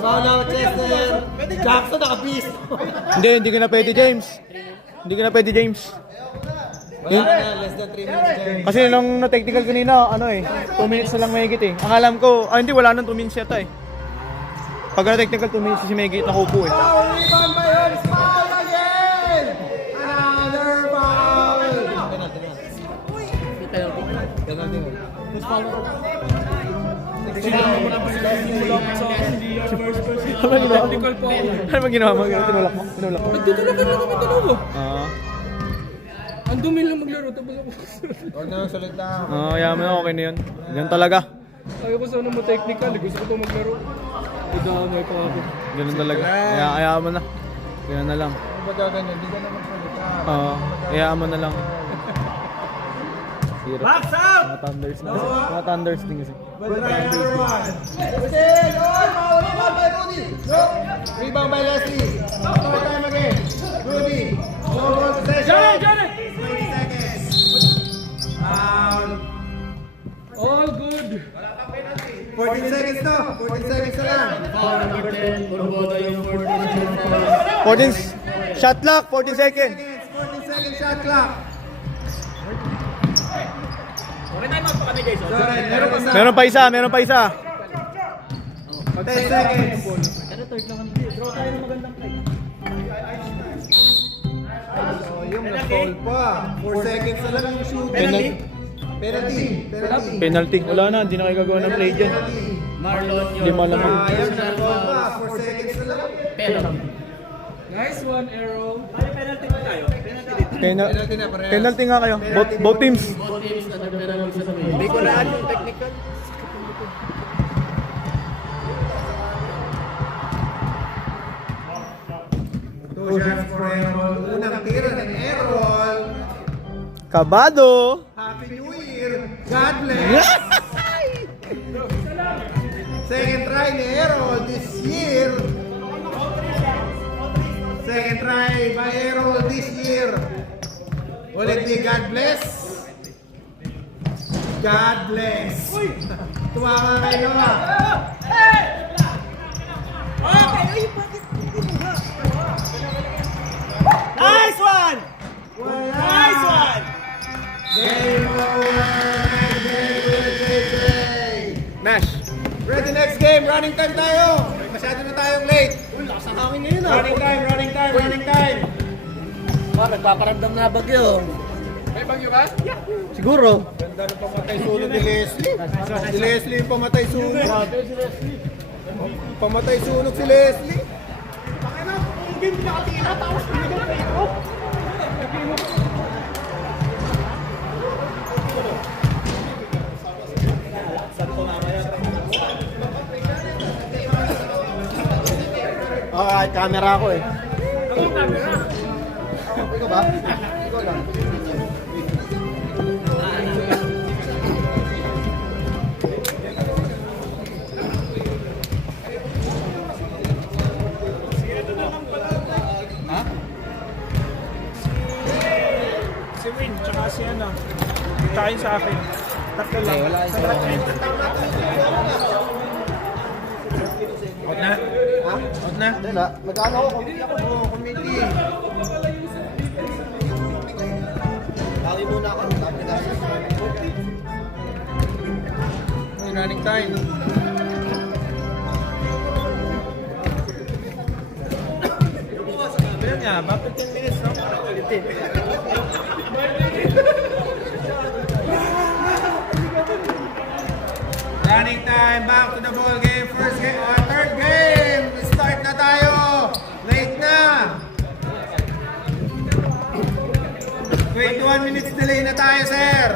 Foul out, Chester. Jackson, nakabis. Hindi ka na pwede, James. Hindi ka na pwede, James. Wala na, less than 3 minutes, James. Kasi nung na-technical kanina, 2 minutes na lang mahigit eh. Ang alam ko, hindi, wala nang 2 minutes yata eh. Pag na-technical 2 minutes, si mahigit nakupo eh. Foul, rebound by Hoops. Foul again. Another foul. Ano ginawa mo? Technical po ako. Ano ba ginawa mo? Tinulak mo? Tinulak mo? Nagtutulakan lang kami dalawa. Ang dumi lang maglaro, tapos ako. Huwag na yung salita. Yaman na, okay na yun. Ganun talaga. Ayaw ko sana mo technical, gusto ko ito maglaro. Idamay pa ako. Ganun talaga. Kaya mo na. Ganun na lang. Ano ba gaganyan? Hindi ka na magsalita. Kaya mo na lang. Box out! Mga Thunders na kasi. Mga Thunders din kasi. Well, try number 1. Still, foul! Rebound by Rudy! No! Rebound by Leslie. Third time again. Rudy. No ball possession. 20 seconds. Foul. All good. 14 seconds to. 14 seconds na lang. Foul number 10. Puro boto yung 14 foul. 14 shot clock, 14 seconds. 14 seconds shot clock. Sorry, meron pa isa. Meron pa isa. 10 seconds. So, yung nag-foul pa. 4 seconds na lang yung shooting. Penalty. Penalty. Wala na, hindi na kayo gagawa ng play dyan. Marlon, Lima your naman. Ayun, nag-foul pa. 4 seconds na lang. penalty. Nice one, Arrow. Penalty na pareha. Penalty nga kayo. Both teams. Both teams na nagpenalty sa main. Hindi ko na yung technical. Two shots for Errol. Unang tira ng Errol. Kabado. Happy New Year. God bless. Second try ni Errol this year. Second try by Errol this year. Will it be God bless? God bless. Tumawa kayo Nice one! Wala. Nice one! Game over. Nash. Ready next game. Running time tayo. Masyado na tayong late. Uy, lakas ang hangin ngayon ah. Running time. Nagpaparamdam na bagyo. May bagyo ka? Siguro. Ganda ng pamatay sunog ni Leslie. Si Leslie yung pamatay sunog. Pamatay sunog si Leslie. Kahit camera ako eh. Anong camera? Ikaw ba? Ikaw lang. Si Win, tsaka si ano. Tayo sa akin. Tatlo lang. Wala isa. Out na? Out na? Wala. Magkano ako? Committee ako. Committee. Lagi muna ako. Running time. Ayan nga, bakit 10 minutes no? Running time. Back to the ball game. First game. Third game. Start na tayo. Late na. 21 minutes delay na tayo, sir.